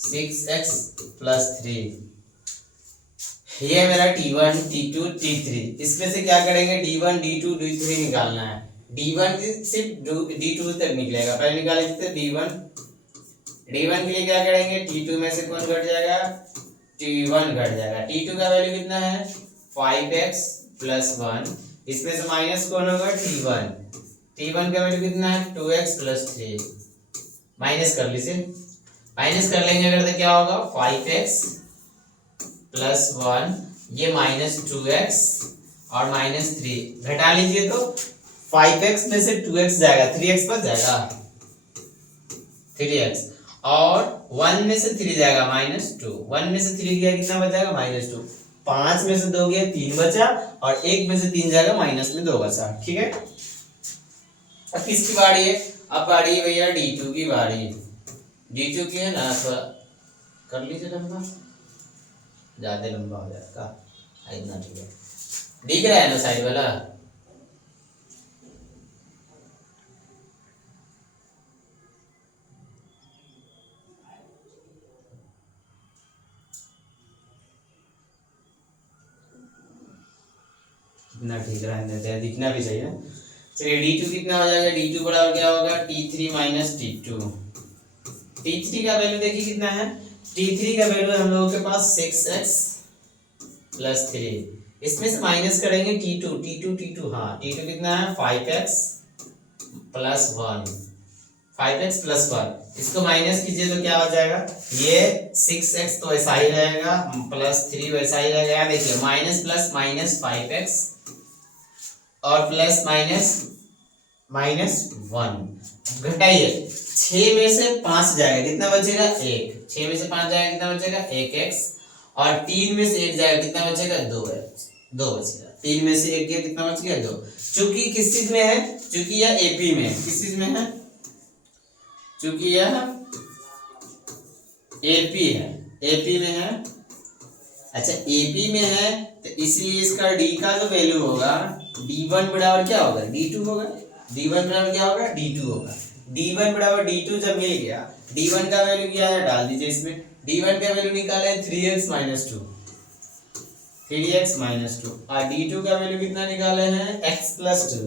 6x प्लस 3। ये मेरा t1 t2 t3। इसमें से क्या करेंगे, d1 d2 d3 निकालना है। d1 सिर्फ d2 तक निकलेगा, पहले निकाल लेते हैं d1। d1 के लिए क्या करेंगे, t2 में से कौन घट जाएगा, t1 घट जाएगा। t2 का वैल्यू कितना है, 5x प्लस 1। इसमें से माइनस कौन होगा, t1। t1 का वैल्यू कितना है, 2x प्लस 3। माइनस कर लीजिए, माइनस कर लेंगे अगर तो क्या होगा, 5x प्लस 1, ये माइनस 2x और माइनस 3 घटा लीजिए तो 5x में से 2x जाएगा, 3x बच जाएगा, 3x और 1 में से 3 जाएगा माइनस 2। 1 में से 3 गया कितना बच जाएगा, माइनस 2। 5 में से 2 गया 3 बचा, और 1 में से 3 जाएगा, माइनस में 2 बचा। ठीक है, अब किसकी बारी है, अब बारी है भैया d2 की बारी। d2 की है ना, थोड़ा कर लीजिए लंबा, ज्यादा लंबा हो जाएगा इतना। ठीक है, दिख रहा है ना साइड वाला। कितना ठीक रहने दे, दिखना भी चाहिए। चलिए d2 कितना हो जाएगा, d2 बराबर क्या होगा, t3 माइनस t2। t3 का वैल्यू देखिए कितना है, t3 का वैल्यू हम लोगों के पास 6x प्लस 3। इसमें से माइनस करेंगे t2 हाँ, t2 कितना है, 5x प्लस 1। 5x प्लस 1, इसको माइनस कीजिए तो क्या हो जाएगा, ये 6x तो ऐसा ही रहेगा, प्लस 3 वैसा ही रहेगा। देखिए माइनस प्लस माइनस 5x और प्लस माइनस माइनस 1 घटाइए, 6 में से 5 जाएगा, कितना बचेगा, 1। 6 में से 5 जाएगा, कितना बचेगा, 1x, और 3 में से 1 जाएगा, कितना बचेगा, 2 बचेगा। 3 में से 1 गया, कितना बच गया, 2। चूंकि किस चीज में है, चूंकि यह एपी में है, किस चीज में है, चूंकि यह एपी है, एपी में है। अच्छा, एपी में है तो इसलिए इसका डी का जो वैल्यू होगा, d1 बराबर क्या होगा, d2 होगा। d1 बराबर क्या होगा, d2 होगा। d1 बराबर d2 जब मिल गया, d1 का वैल्यू क्या है, डाल दीजिए इसमें। d1 का वैल्यू निकाले 3x माइनस 2, 3x माइनस 2, और d2 का वैल्यू कितना निकाले हैं, x प्लस 2,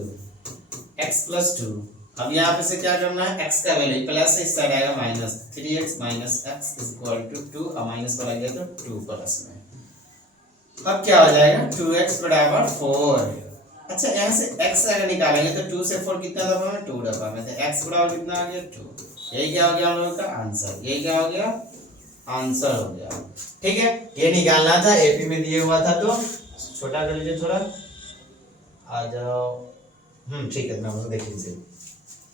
x प्लस 2। अब यहाँ पे से क्या करना है, x का वैल्यू प्लस इस साइड आएगा minus, 3x minus x is equal to 2, और माइनस पर आ गया तो 2 प्लस में। अब क्या हो जाएगा, 2x बराबर 4। अच्छा, यहाँ से x अगर निकालेंगे तो 2 से 4 कितना दफा में, 2 दफा में, तो x बराबर कितना आ गया, 2। यही क्या हो गया हम लोगों का आंसर, यही क्या हो गया, आंसर हो गया। ठीक है, ये निकालना था, एपी में दिए हुआ था, तो छोटा कर लीजिए थोड़ा, आ जाओ। ठीक है, मैं देख लीजिए,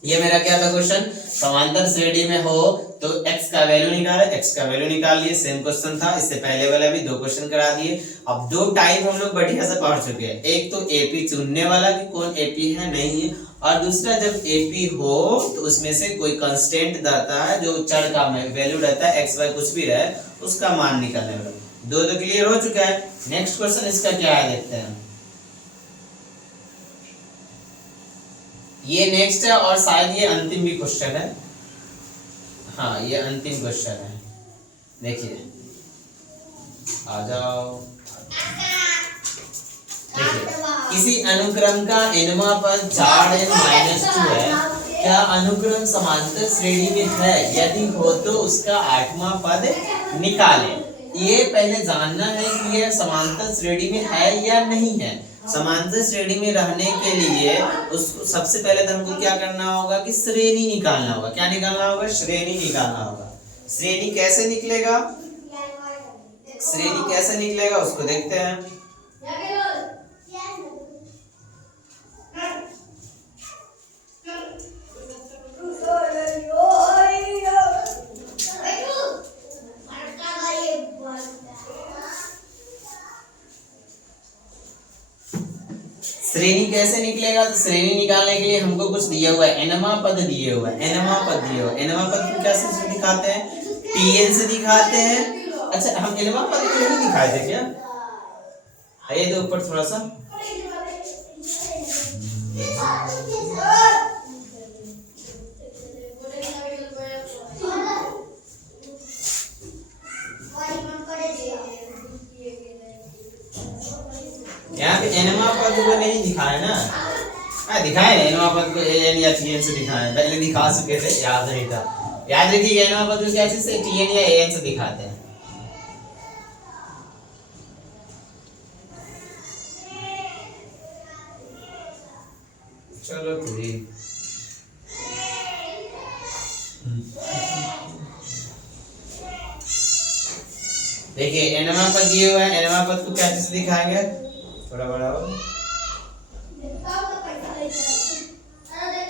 ये मेरा क्या था क्वेश्चन, समांतर श्रेणी में हो तो x का वैल्यू निकाले, x का वैल्यू निकाल लिए, सेम क्वेश्चन था, इससे पहले वाला भी 2 क्वेश्चन करा दिए। अब 2 टाइप हम लोग बढ़िया से पढ़ चुके हैं, एक तो एपी चुनने वाला कि कौन एपी है नहीं है, और दूसरा जब एपी हो तो उसमें से कोई कंस्टेंट रहता है जो चर का वैल्यू रहता है, एक्स वाई कुछ भी रहे उसका मान निकालने वाला। 2 तो क्लियर हो चुका है। नेक्स्ट क्वेश्चन इसका क्या है देखते हैं। ये नेक्स्ट है और शायद ये अंतिम भी क्वेश्चन है। हाँ ये अंतिम क्वेश्चन है, देखिए आ जाओ। देखिए किसी अनुक्रम का nवां पद 4n-2 है, क्या अनुक्रम समांतर श्रेणी में है, यदि हो तो उसका 8वां पद निकालें। ये पहले जानना है कि यह समांतर श्रेणी में है या नहीं है। समांतर श्रेणी में रहने के लिए उसको सबसे पहले तो हमको क्या करना होगा कि श्रेणी निकालना होगा। क्या निकालना होगा, श्रेणी निकालना होगा। श्रेणी कैसे निकलेगा, श्रेणी कैसे निकलेगा उसको देखते हैं। श्रेणी कैसे निकलेगा, तो श्रेणी निकालने के लिए हमको कुछ दिया हुआ है, nवां पद दिए हुआ है, nवां पद दिए हुआ है। nवां पद को कैसे दिखाते हैं, tn से दिखाते हैं। अच्छा हम nवां पद को नहीं दिखाए थे क्या, आइए तो ऊपर थोड़ा सा, यहाँ पे nवां पद को नहीं दिखाए ना, दिखाए nवां पद को an या tn से दिखाए, पहले दिखा चुके थे, याद नहीं था। याद रखिए nवां पद को कैसे से tn या an से दिखाते हैं। चलो ठीक, देखिए nवां पद दिए हुआ है, nवां पद को कैसे दिखाएंगे, थोड़ा बड़ा हो,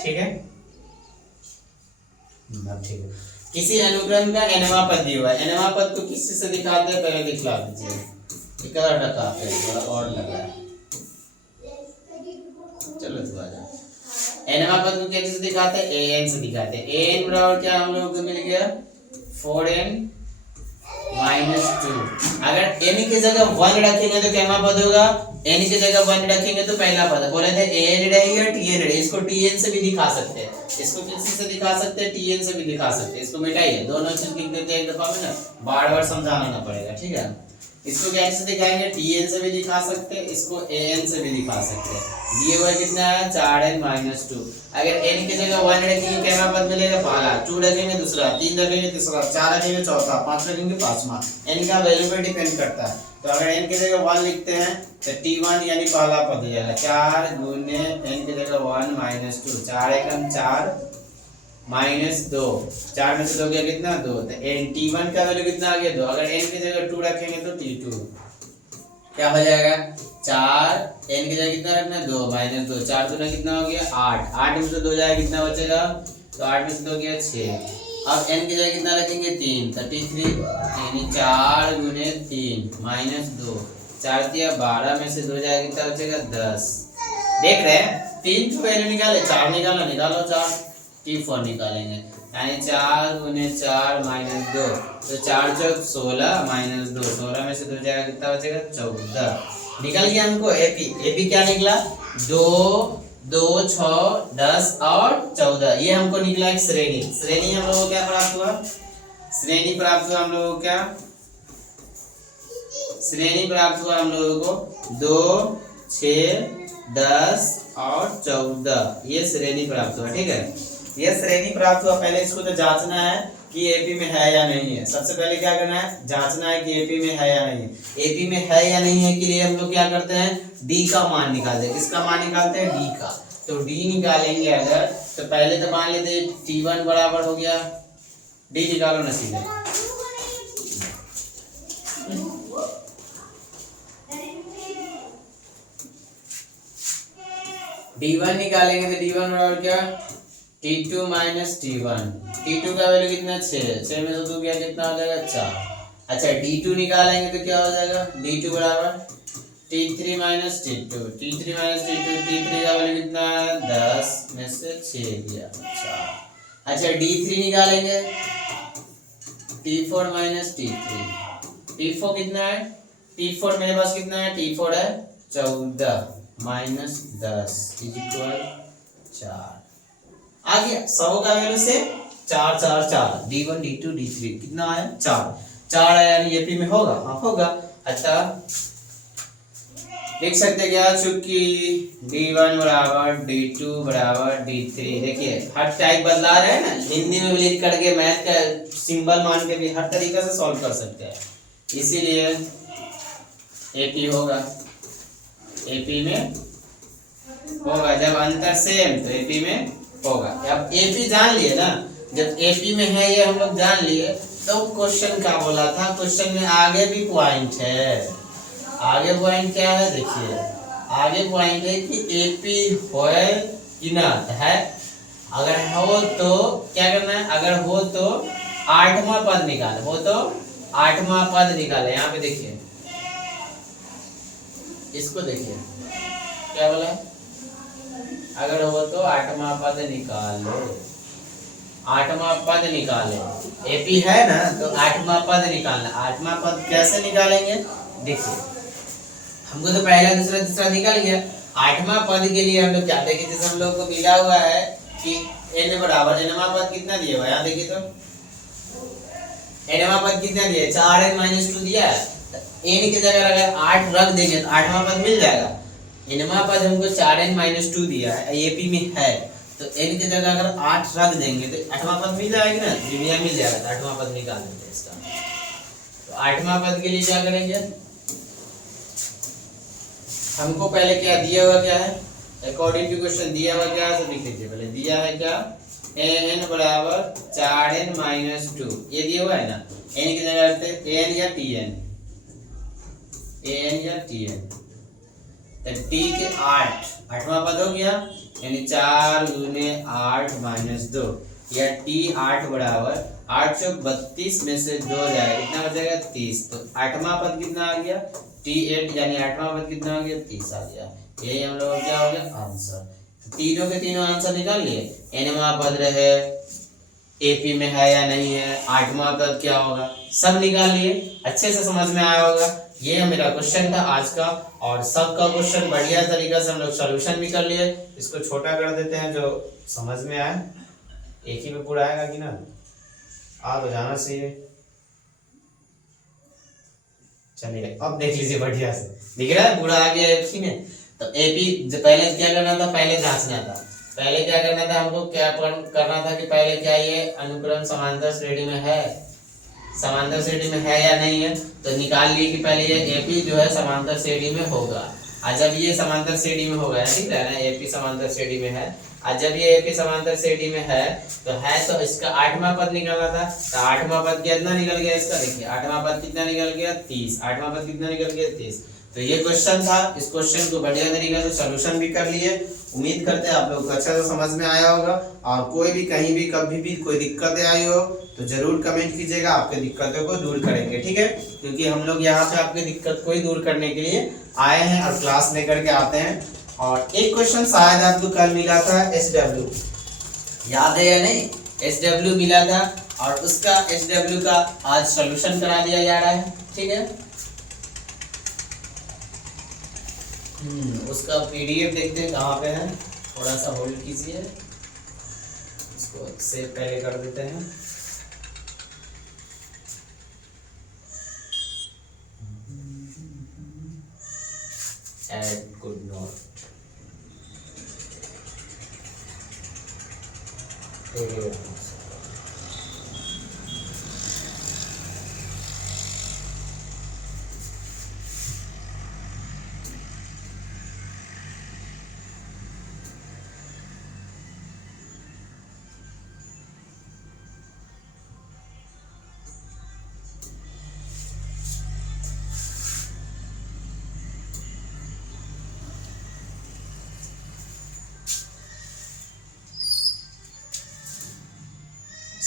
ठीक है ठीक है। किसी अनुक्रम का nवां पद दिया हुआ है, nवां पद को किस से दिखाते हैं पहले दिखला दीजिए, इकरा टका पे थोड़ा और लगा है, चलो तो आ जाओ। nवां पद को कैसे दिखाते हैं, an से दिखाते हैं। an बराबर क्या हम लोगों को मिल गया 4n -2। अगर n की जगह 1 रखेंगे तो क्या पद होगा, n की जगह 1 रखेंगे तो पहला पद बोले थे an रहेगा tn रहेगा। इसको tn से भी दिखा सकते हैं, इसको किसी से दिखा सकते हैं, tn से भी दिखा सकते हैं। इसको मिटाइए, दोनों चीज लिख देते हैं एक दफा में ना, बार बार समझाना ना पड़ेगा, ठीक है। इसको कैसे दिखाएंगे, tn से भी दिखा सकते हैं, इसको an से भी दिखा सकते हैं। दिए हुआ कितना है 4n-2। अगर n की जगह 1 रखेंगे क्या पद मिलेगा, पहला, 2 रखेंगे दूसरा, 3 रखेंगे तीसरा, 4 रखेंगे चौथा, 5 रखेंगे पांचवा। n का वैल्यू पे डिपेंड करता है, तो अगर n की जगह 1 लिखते हैं तो t1 यानी पहला पद हो जाएगा 4 गुने n की जगह 1 - 2, 4 एकम 4 -2, 4 में से 2 गया कितना 2, तो t1 का वैल्यू कितना आ गया 2। अगर n की जगह 2 रखेंगे तो t2 क्या हो जाएगा 4, n की जगह कितना रखना है 2 -2, 4 दूना कितना हो गया 8, 8 में से 2 जाएगा कितना बचेगा, तो 8 में से 2 गया 6। अब n की जगह कितना रखेंगे 3, 33 यानी 4 गुने 3 -2, 4 दिया 12 में से 2 जाएगा कितना बचेगा 10। देख रहे हैं 3 की वैल्यू निकाले, 4 निकालो, निकालो 4, t4 निकालेंगे यानी 4 गुने 4 -2, तो 4 चौक 16 -2, 16 में से 2 जाएगा कितना बचेगा 14। निकल गया हमको एपी। एपी क्या निकला 2, 2, 6, 10 और 14। ये हमको निकला एक श्रेणी। श्रेणी हम लोगों को क्या प्राप्त हुआ, श्रेणी प्राप्त हुआ हम लोगों को क्या, श्रेणी प्राप्त हुआ हम लोगों को 2, 6, 10 और 14। ये श्रेणी प्राप्त हुआ, ठीक है। ये श्रेणी प्राप्त हुआ। पहले इसको तो जांचना है कि एपी में है या नहीं है। सबसे पहले क्या करना है, जांचना है कि एपी में है या नहीं है। एपी में है या नहीं है के लिए हम लोग क्या करते हैं, डी का मान निकालते हैं। किसका मान निकालते हैं, डी का। तो डी निकालेंगे अगर, तो पहले तो मान लेते t1 बराबर हो गया, डी निकालो ना सीधे, d1 निकालेंगे तो d1 बराबर क्या T2 माइनस T1। T2 का वैल्यू कितना 6 में से 2 गया कितना हो जाएगा 4। अच्छा D2 निकालेंगे तो क्या हो जाएगा D2 बराबर T3 minus T2। T3 minus T2, T3 का वैल्यू कितना है 10 में से 6 गया 4। अच्छा D3 निकालेंगे T4 माइनस T3। T4 कितना है T4 मेरे पास कितना है T4 है 14 माइनस 10 इक्वल 4। आ गया 100 का वैल्यू से 4 4 4 D1 D2 D3 कितना आया 4 आया यानी एपी में होगा। हाँ होगा। अच्छा लिख सकते क्या चूंकि D1 बराबर D2 बराबर D3। देखिए हर टाइप बदला रहे हैं ना, हिंदी में भी लिख करके मैथ का सिंबल मान के भी हर तरीके से सॉल्व कर सकते हैं, इसीलिए एपी होगा। एपी में होगा जब अंतर सेम तो एपी में होगा। अब एपी जान लिए ना, जब एपी में है ये हम लोग जान लिए तो क्वेश्चन क्या बोला था, क्वेश्चन में आगे भी पॉइंट है। आगे पॉइंट क्या है देखिए, आगे पॉइंट है कि एपी होए कि ना है। अगर हो तो क्या करना है, अगर हो तो 8वां पद निकाले, हो तो 8वां पद निकाले। यहाँ पे देखिए इसको देखिए क्या बोला, अगर हो तो 8वां पद निकालो। 8वां पद निकाले, एपी है ना तो 8वां पद निकालना। 8वां पद कैसे निकालेंगे देखिए, हमको तो पहला दूसरा तीसरा निकल गया। 8वां पद के लिए हम लोग क्या देखें, जैसे हम लोग को मिला हुआ है कि n बराबर, nवां पद कितना दिया हुआ है यहाँ देखिए तो nवां पद कितना दिया है 4n माइनस 2 दिया है। n की जगह अगर 8 रख देंगे तो 8वां पद मिल जाएगा। nवां पद हमको 4n माइनस 2 दिया है, एपी में है तो n की जगह अगर 8 रख देंगे तो 8वां पद मिल जाएगा ना, जीविया मिल जाएगा। तो 8वां पद निकाल देते हैं इसका। तो 8वां पद के लिए क्या करेंगे, हमको पहले क्या दिया हुआ क्या है, अकॉर्डिंग टू क्वेश्चन दिया हुआ क्या है तो लिख लीजिए। पहले दिया है क्या an बराबर 4n माइनस 2, ये दिया हुआ है ना। n की जगह रखते हैं an या tn, an या tn। तो t के 8वां पद हो गया यानी 4 गुने 8 माइनस 2, या t 8 बराबर 8 चौक 32 में से 2 जाएगा कितना बचेगा 30। तो 8वां पद कितना आ गया T8 यानी 8वां पद कितना आ गया 30 आ गया। यही हम लोग क्या हो गया आंसर। तो तीनों के तीनों आंसर निकाल लिए। nवां पद रहे एपी में है या नहीं है, 8वां पद क्या होगा सब निकाल लिए। अच्छे से समझ में आया होगा। ये मेरा क्वेश्चन था आज का, और सबका क्वेश्चन बढ़िया तरीका से हम लोग सॉल्यूशन भी कर लिए। इसको छोटा कर देते हैं जो समझ में आए। एक ही में पूरा आएगा कि ना, आ तो जाना चाहिए। चलिए अब देख लीजिए बढ़िया से, दिख रहा है पूरा आ गया एपी में। तो एपी पहले क्या करना था, पहले जांचना था। पहले क्या करना था हमको, क्या करना था कि पहले क्या ये अनुक्रम समांतर श्रेणी में है, समांतर श्रेणी में है या नहीं है। तो निकाल लिए कि पहले ये एपी जो है समांतर श्रेणी में होगा। और जब ये समांतर श्रेणी में होगा, ठीक है ना, एपी समांतर श्रेणी में है, और जब ये एपी समांतर श्रेणी में है तो इसका 8वां पद निकालना था। तो 8वां पद कितना निकल गया इसका, देखिए 8वां पद कितना निकल गया 30। 8वां पद कितना निकल गया 30। तो ये क्वेश्चन था, इस क्वेश्चन को बढ़िया तरीके से सॉल्यूशन भी कर लिए। उम्मीद करते हैं आप लोग को अच्छा से समझ में आया होगा। और कोई भी कहीं भी कभी भी कोई दिक्कतें आई हो तो जरूर कमेंट कीजिएगा, आपके दिक्कतों को दूर करेंगे, ठीक है। क्योंकि हम लोग यहाँ पे आपके दिक्कत को ही दूर करने के लिए आए हैं और क्लास लेकर के आते हैं। और एक क्वेश्चन शायद आपको कल मिला था SW, याद है या नहीं, SW मिला था और उसका SW का आज सॉल्यूशन करा दिया जा रहा है, ठीक है। उसका PDF देखते हैं कहाँ पे है, थोड़ा सा होल्ड कीजिए, इसको सेव पहले कर देते हैं। ऐड गुड नोट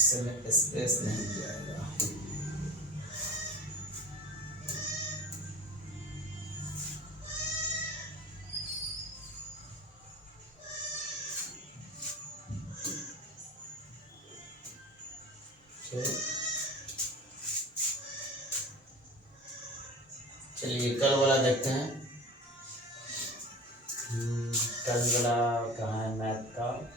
स्पेस नहीं जाएगा। चलिए कल वाला देखते हैं। कल वाला कहाँ है मैथ का?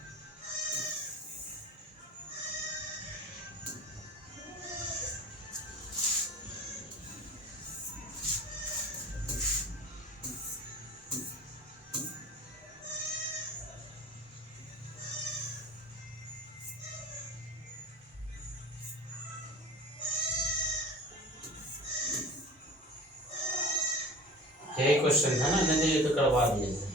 यही क्वेश्चन था ना, नहीं ये तो करवा दिए थे।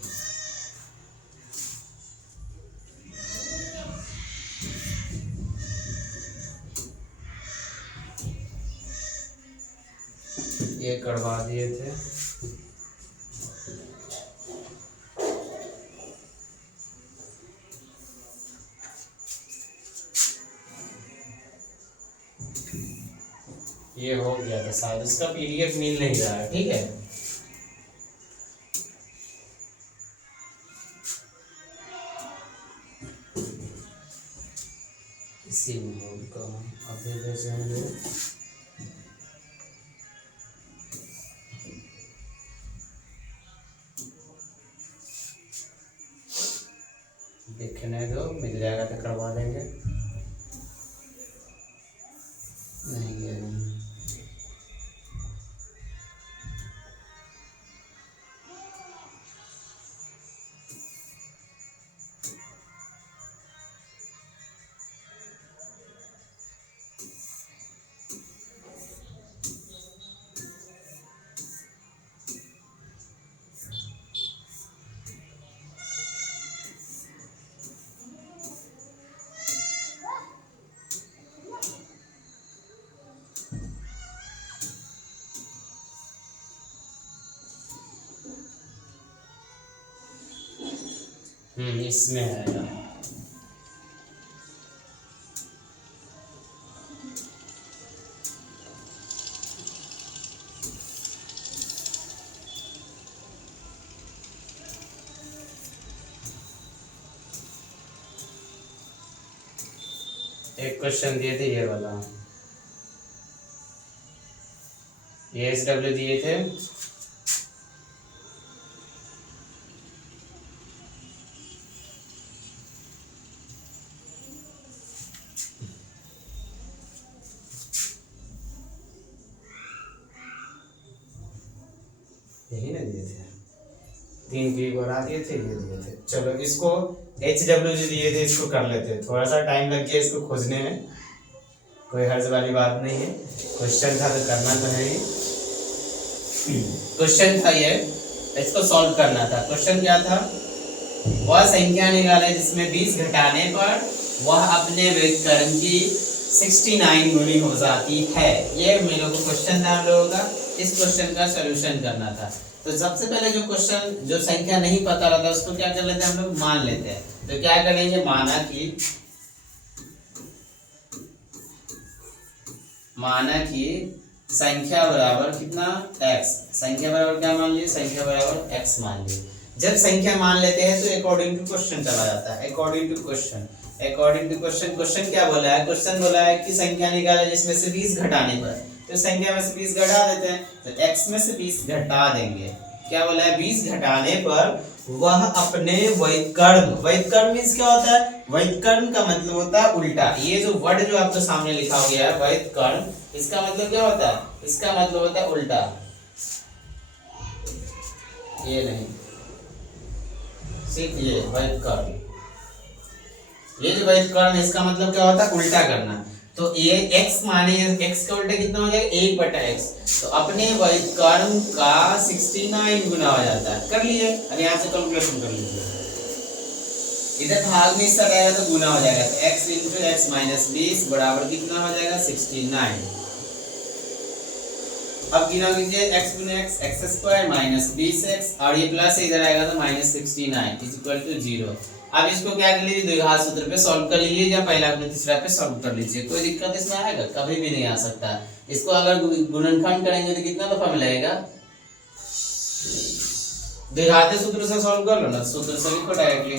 ये करवा दिए थे। ये हो गया था शायद, इसका पीडीएफ मिल नहीं रहा है, ठीक है। इसी मोड का अभी भेजेंगे। देखने दो, मिल जाएगा तो करवा देंगे। नहीं ये नहीं। इसमें आएगा। एक क्वेश्चन दिए थे ये वाला, ये एसडब्ल्यू दिए थे। यही ना दिए थे, 3 की बढ़ा दिए थे, ये दिए थे। चलो इसको HW जो दिए थे इसको कर लेते हैं, थोड़ा सा टाइम लग गया इसको खोजने में, कोई हर्ज वाली बात नहीं है। क्वेश्चन था तो करना तो है ही। क्वेश्चन था ये, इसको सॉल्व करना था। क्वेश्चन क्या था? वह संख्या निकाले जिसमें 20 घटाने पर वह अपने व्युत्क्रम की 69 गुनी हो जाती है। ये मेरे को क्वेश्चन था हम लोगों का, इस क्वेश्चन का सॉल्यूशन करना था। तो सबसे पहले जो क्वेश्चन, जो संख्या नहीं पता रहता उसको क्या कर लेते हैं हम लोग, मान लेते हैं। तो क्या करेंगे, माना कि संख्या बराबर कितना, x। संख्या बराबर क्या मान लिए, संख्या बराबर x मान लिए। जब संख्या मान लेते हैं तो अकॉर्डिंग टू क्वेश्चन चला जाता है। अकॉर्डिंग टू क्वेश्चन, क्वेश्चन क्या बोला है? क्वेश्चन बोला है कि संख्या निकाले जिसमें से 20 घटाने पर, तो संख्या में से 20 घटा देते हैं, तो x में से 20 घटा देंगे। क्या बोला है? 20 घटाने पर वह अपने व्युत्क्रम मींस क्या होता है? व्युत्क्रम का मतलब होता है उल्टा। ये जो वर्ड जो आपके सामने लिखा गया है व्युत्क्रम, इसका मतलब क्या होता है? इसका मतलब होता है उल्टा। ये नहीं, सिर्फ ये व्युत्क्रम, ये जो व्युत्क्रम इसका मतलब क्या होता है? उल्टा करना। तो ये x माने x का उल्टा कितना हो जाएगा? 1/x। तो अपने व्युत्क्रम का 69 गुना हो जाता है। कर लिए, अब यहाँ से कैलकुलेशन कर लीजिए। इधर भाग में इसका रहेगा तो गुना हो जाएगा, तो x × x - 20 बराबर कितना हो जाएगा? 69। अब गिना कीजिए x गुने x x square minus 20x और ये प्लस इधर आएगा तो माइनस 69 इज इक्वल टू 0। अब इसको क्या कर लीजिए, द्विघात सूत्र पे सॉल्व कर लीजिए या पहला अपने तीसरा पे सॉल्व कर लीजिए, कोई दिक्कत इसमें आएगा कभी भी नहीं आ सकता। इसको अगर गुणनखंड करेंगे तो कितना दफा मिलेगा, द्विघात सूत्र से सॉल्व कर लो ना, सूत्र से लिखो directly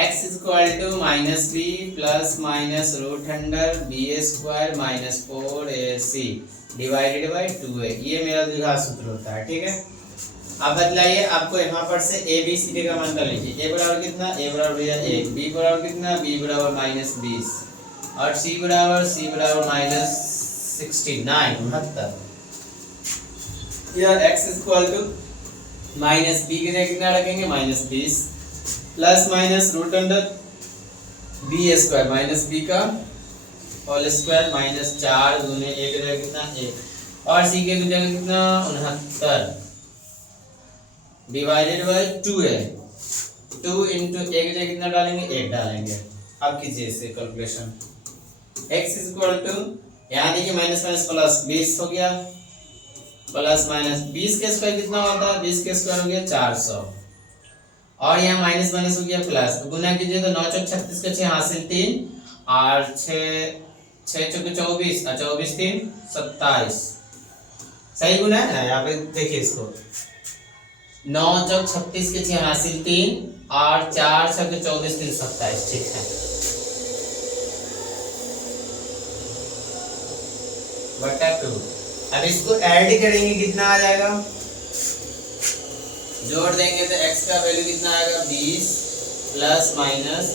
x equal to minus b plus minus root under b square minus 4ac divided by 2a, ये मेरा द्विघात सूत्र होता है। ठीक है, अब बदलाइए, आपको यहाँ पर से a b c d का मान कर लीजिए। a बराबर कितना, a बराबर भैया 1, b बराबर कितना, b बराबर माइनस 20 और c बराबर माइनस 69 69। यह x equal to minus b की जगह कितना रखेंगे, minus 20 plus minus root under b square minus b का होल स्क्वायर माइनस 4 गुने 1 की जगह कितना 1 और सी के जगह कितना 69 डिवाइडेड बाय 2a, 2 इंटू 1 की जगह कितना डालेंगे 1 डालेंगे। अब कीजिए इसे कैलकुलेशन, x इक्वल टू यहाँ देखिए माइनस माइनस प्लस 20 हो गया प्लस माइनस 20 के स्क्वायर कितना होता है, 20 के स्क्वायर हो गया 400 और यहाँ माइनस माइनस हो गया प्लस, तो गुना कीजिए तो 9 चौक 36 के 6 हासिल 3 और 6 चौक 24 और 24 3 27, सही गुना है ना। यहाँ पे देखिए इसको 9 चौक 36 के 6 हासिल 3 और 4 चौक 24 3 27, ठीक है। बटा 2, अब इसको ऐड करेंगे कितना आ जाएगा, जोड़ देंगे तो x का वैल्यू कितना आएगा 20 प्लस माइनस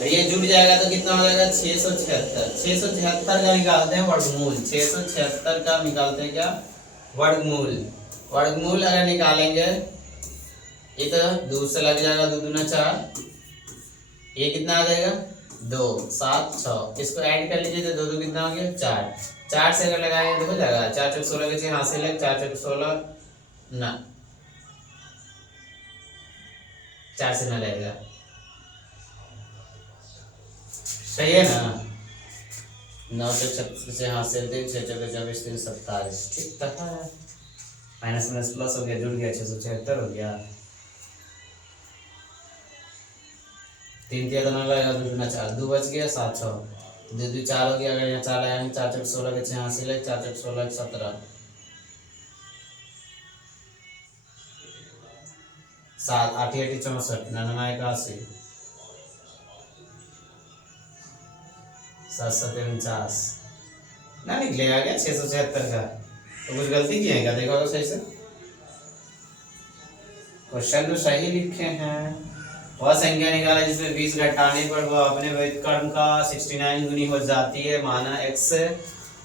और ये जुड़ जाएगा तो कितना हो जाएगा 676। 676 का निकालते हैं वर्गमूल, 676 का निकालते हैं क्या वर्गमूल। वर्गमूल अगर निकालेंगे ये तो 2 से लग जाएगा, 2 दूना 4, ये कितना आ जाएगा 2 7 6, इसको ऐड कर लीजिए तो 2 2 कितना हो गया 4, 4 से अगर लगाएंगे तो हो जाएगा 4 चौक 16 के 6 हासिल है 4 चौक 16 ना 4 से ना रहेगा, सही है ना। 9 चौक 36 से हासिल 3 6 चौक 24 3 27, ठीक था। माइनस माइनस प्लस हो गया, जुड़ गया 676 हो गया, 3 दिया तो ना लगेगा, 2 दूना 4, 2 बच गया 7 6 2 2 4 हो गया, अगर यहाँ 4 आएंगे 4 चौक 16 के 6 हासिल है 4 चौक 16 17 7 8 8 64 99 81 7 7 49 ना निकलेगा क्या 676 का, तो कुछ गलती की है क्या, देखो तो सही से, क्वेश्चन तो सही लिखे हैं। वह संख्या निकाला जिसमें 20 घटाने पर वह अपने व्युत्क्रम का 69 गुनी हो जाती है, माना x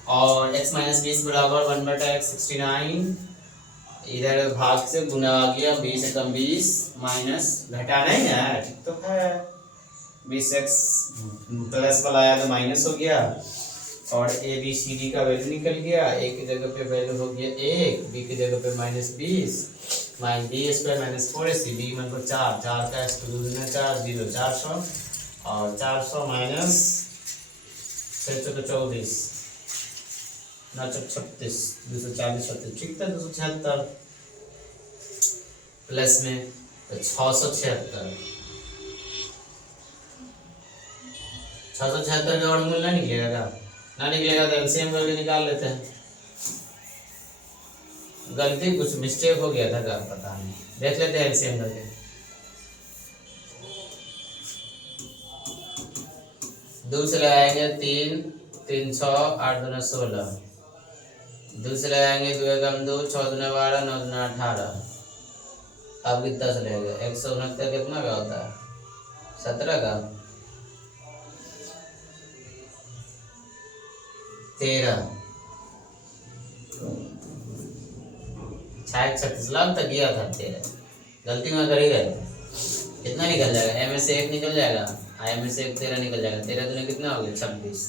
और x माइनस 20 बराबर 1/x 69, इधर भाग से गुना आ गया 20 एकम 20 माइनस घटाना ही है, ठीक तो है 20x प्लस वाला आया तो माइनस हो गया और a b c d का वैल्यू निकल गया, a की जगह पे वैल्यू हो गया 1, b की जगह पे minus 20 minus b square minus 4ac, b मतलब 4 4 का स्क्वायर दूना 4 0 400 और 400 माइनस 6 चौक 24 9 चौक 36 240 36, ठीक था 276 प्लस में तो 676 676 का वर्गमूल ना निकलेगा, ना निकलेगा तो एलसीएम करके निकाल लेते हैं। गलती कुछ मिस्टेक हो गया था क्या पता नहीं, देख लेते हैं एलसीएम करके। 2 से लगाएंगे 3 3 6 8 दूना 16, 2 से लगाएंगे 2 एकम 2 6 दूना 12 9 दूना 18, अब कितना चलेगा 169 कितना का होता है 17 का 13 36 लाख तक गया था 13, गलती में कर ही गए थे। कितना निकल जाएगा, m में से 1 निकल जाएगा, m में से 1 13 निकल जाएगा, 13 दूने कितना हो गया 26,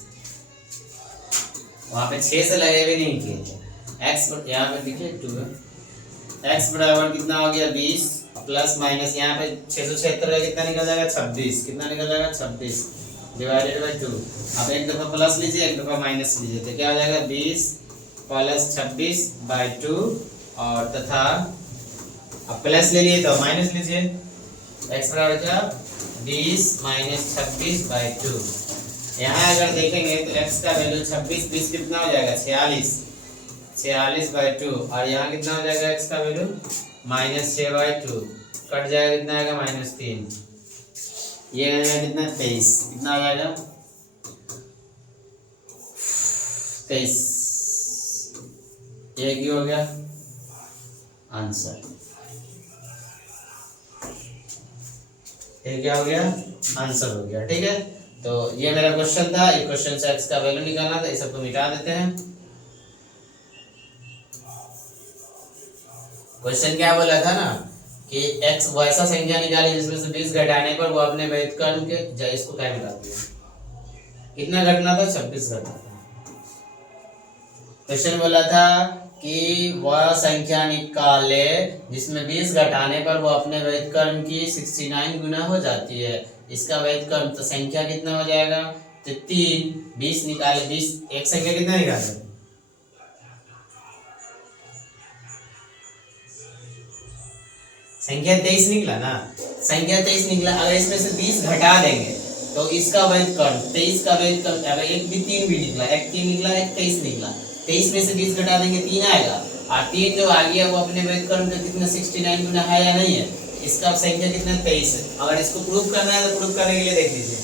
वहाँ पे 6 से लगे भी नहीं किए थे। x यहाँ पे देखिए 2 है, x बराबर कितना हो गया 20 प्लस माइनस यहाँ पे 676 का कितना निकल जाएगा 26, कितना निकल जाएगा 26 डिवाइडेड बाई 2। अब एक दफा प्लस लीजिए, एक दफा माइनस लीजिए, तो क्या हो जाएगा 20 प्लस 26 बाई 2, और तथा अब प्लस ले लिए तो माइनस लीजिए, x बराबर क्या 20 माइनस 26 बाई 2। यहाँ अगर देखेंगे तो x का वैल्यू 26, 20 कितना हो जाएगा 46 बाई 2, और यहाँ कितना हो जाएगा x का वैल्यू -6 बाई 2, कट जाएगा कितना आएगा -3, ये कितना 23, कितना आ जाएगा 23, ये क्या हो गया आंसर, ये क्या हो गया आंसर हो गया। ठीक है, तो ये मेरा क्वेश्चन था, ये क्वेश्चन से x का वैल्यू निकालना था, इस सबको मिटा देते हैं। क्वेश्चन क्या बोला था ना कि x वैसा संख्या निकाली जिसमें से 20 घटाने पर वो अपने व्युत्क्रम के, इसको क्या मिटा दिया, कितना घटना था 26 घटना था। क्वेश्चन बोला था कि वह संख्या निकाले जिसमें 20 घटाने पर वो अपने व्युत्क्रम की 69 गुना हो जाती है, इसका व्युत्क्रम, तो संख्या कितना हो जाएगा, तो 3, 20 निकाले, 20 एक संख्या कितना निकाले, संख्या 23 निकला ना, संख्या 23 निकला। अगर इसमें से 20 घटा देंगे तो इसका व्युत्क्रम 23 का व्युत्क्रम, अगर एक भी 3 भी निकला, एक 3 निकला, एक 23 निकला, 23 में से 20 घटा देंगे 3 आएगा, और 3 जो आ गया वो अपने व्युत्क्रम का कितना 69 गुना है या नहीं है, इसका संख्या कितना 23 है। अगर इसको प्रूफ करना है तो प्रूफ करने के लिए देख लीजिए,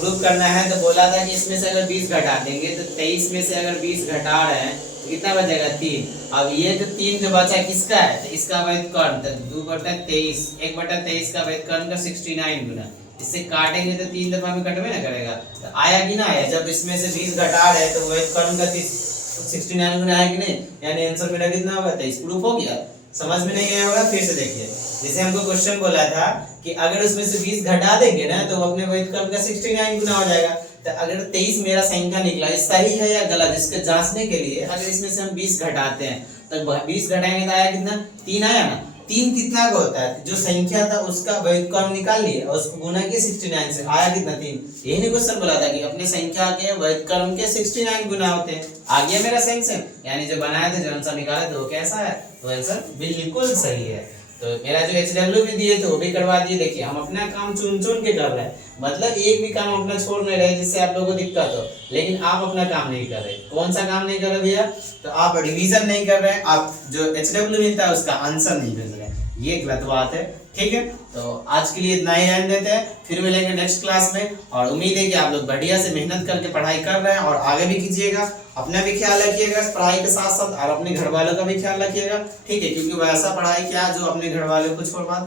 प्रूफ करना है तो बोला था कि इसमें से अगर 20 घटा देंगे तो 23 में से अगर 20 घटा रहे हैं तो कितना बचेगा 3। अब ये जो 3 जो बचा किसका है, तो इसका व्युत्क्रम, तो 2/23, 1/23 का व्युत्क्रम का 69 गुना, इससे काटेंगे तो 3 दफा में कटवे ना करेगा, तो आया कि ना आया, जब इसमें से 20 घटा रहे तो व्युत्क्रम का 69 गुना है कि नहीं, यानी आंसर मेरा कितना होगा 23। प्रूफ हो गया, समझ में नहीं आया होगा फिर से देखिए, जैसे हमको क्वेश्चन बोला था कि अगर उसमें से 20 घटा देंगे ना तो अपने व्युत्क्रम का 69 गुना हो जाएगा। तो अगर 23 मेरा संख्या निकला, सही है या गलत, इसके जांचने के लिए अगर इसमें से हम 20 घटाते हैं तो 20 घटाएंगे तो आया कितना 3 आया ना, 3 कितना का होता है, जो संख्या था उसका व्युत्क्रम निकाल लिए और उसको गुना किया 69 से, आया कितना 3। यही नहीं क्वेश्चन बोला था कि अपने संख्या के व्युत्क्रम के 69 गुना होते हैं, आ गया मेरा सेंस, यानी जो बनाया था, जो आंसर निकाला था वो कैसा है, तो आंसर बिल्कुल सही है। तो मेरा जो HW भी दिए थे वो भी करवा दिए। देखिए हम अपना काम चुन चुन के कर रहे हैं, मतलब एक भी काम अपना छोड़ नहीं रहे जिससे आप लोगों को दिक्कत हो, लेकिन आप अपना काम नहीं कर रहे। कौन सा काम नहीं कर रहे भैया, तो आप रिवीजन नहीं कर रहे, आप जो HW मिलता है उसका आंसर नहीं भेज रहे, ये गलत बात है। ठीक है, तो आज के लिए इतना ही रहने देते हैं, फिर मिलेंगे नेक्स्ट क्लास में, और उम्मीद है कि आप लोग बढ़िया से मेहनत करके पढ़ाई कर रहे हैं और आगे भी कीजिएगा। अपना भी ख्याल रखिएगा पढ़ाई के साथ साथ, और अपने घर वालों का भी ख्याल रखिएगा। ठीक है, क्योंकि वैसा पढ़ाई क्या जो अपने घर वालों को छोड़ पाए,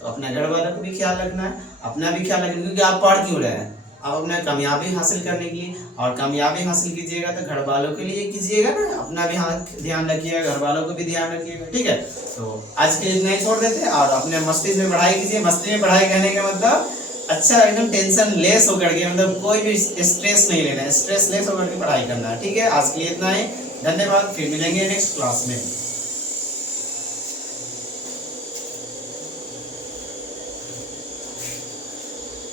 तो अपने घर वालों को भी ख्याल रखना है, अपना भी ख्याल रखना, क्योंकि आप पढ़ क्यों रहे हैं, आप अपना कामयाबी हासिल करने के लिए, और कामयाबी हासिल कीजिएगा तो घर वालों के लिए कीजिएगा ना, अपना भी ध्यान रखिएगा, घर वालों को भी ध्यान रखिएगा। ठीक है, तो आज के लिए इतना ही छोड़ देते हैं, और अपने मस्ती में पढ़ाई कीजिए। मस्ती में पढ़ाई करने का मतलब अच्छा एकदम टेंशन लेस होकर के, मतलब कोई भी स्ट्रेस नहीं लेना है, स्ट्रेस लेस होकर के पढ़ाई करना है। ठीक है, आज के लिए इतना ही, धन्यवाद, फिर मिलेंगे नेक्स्ट क्लास में।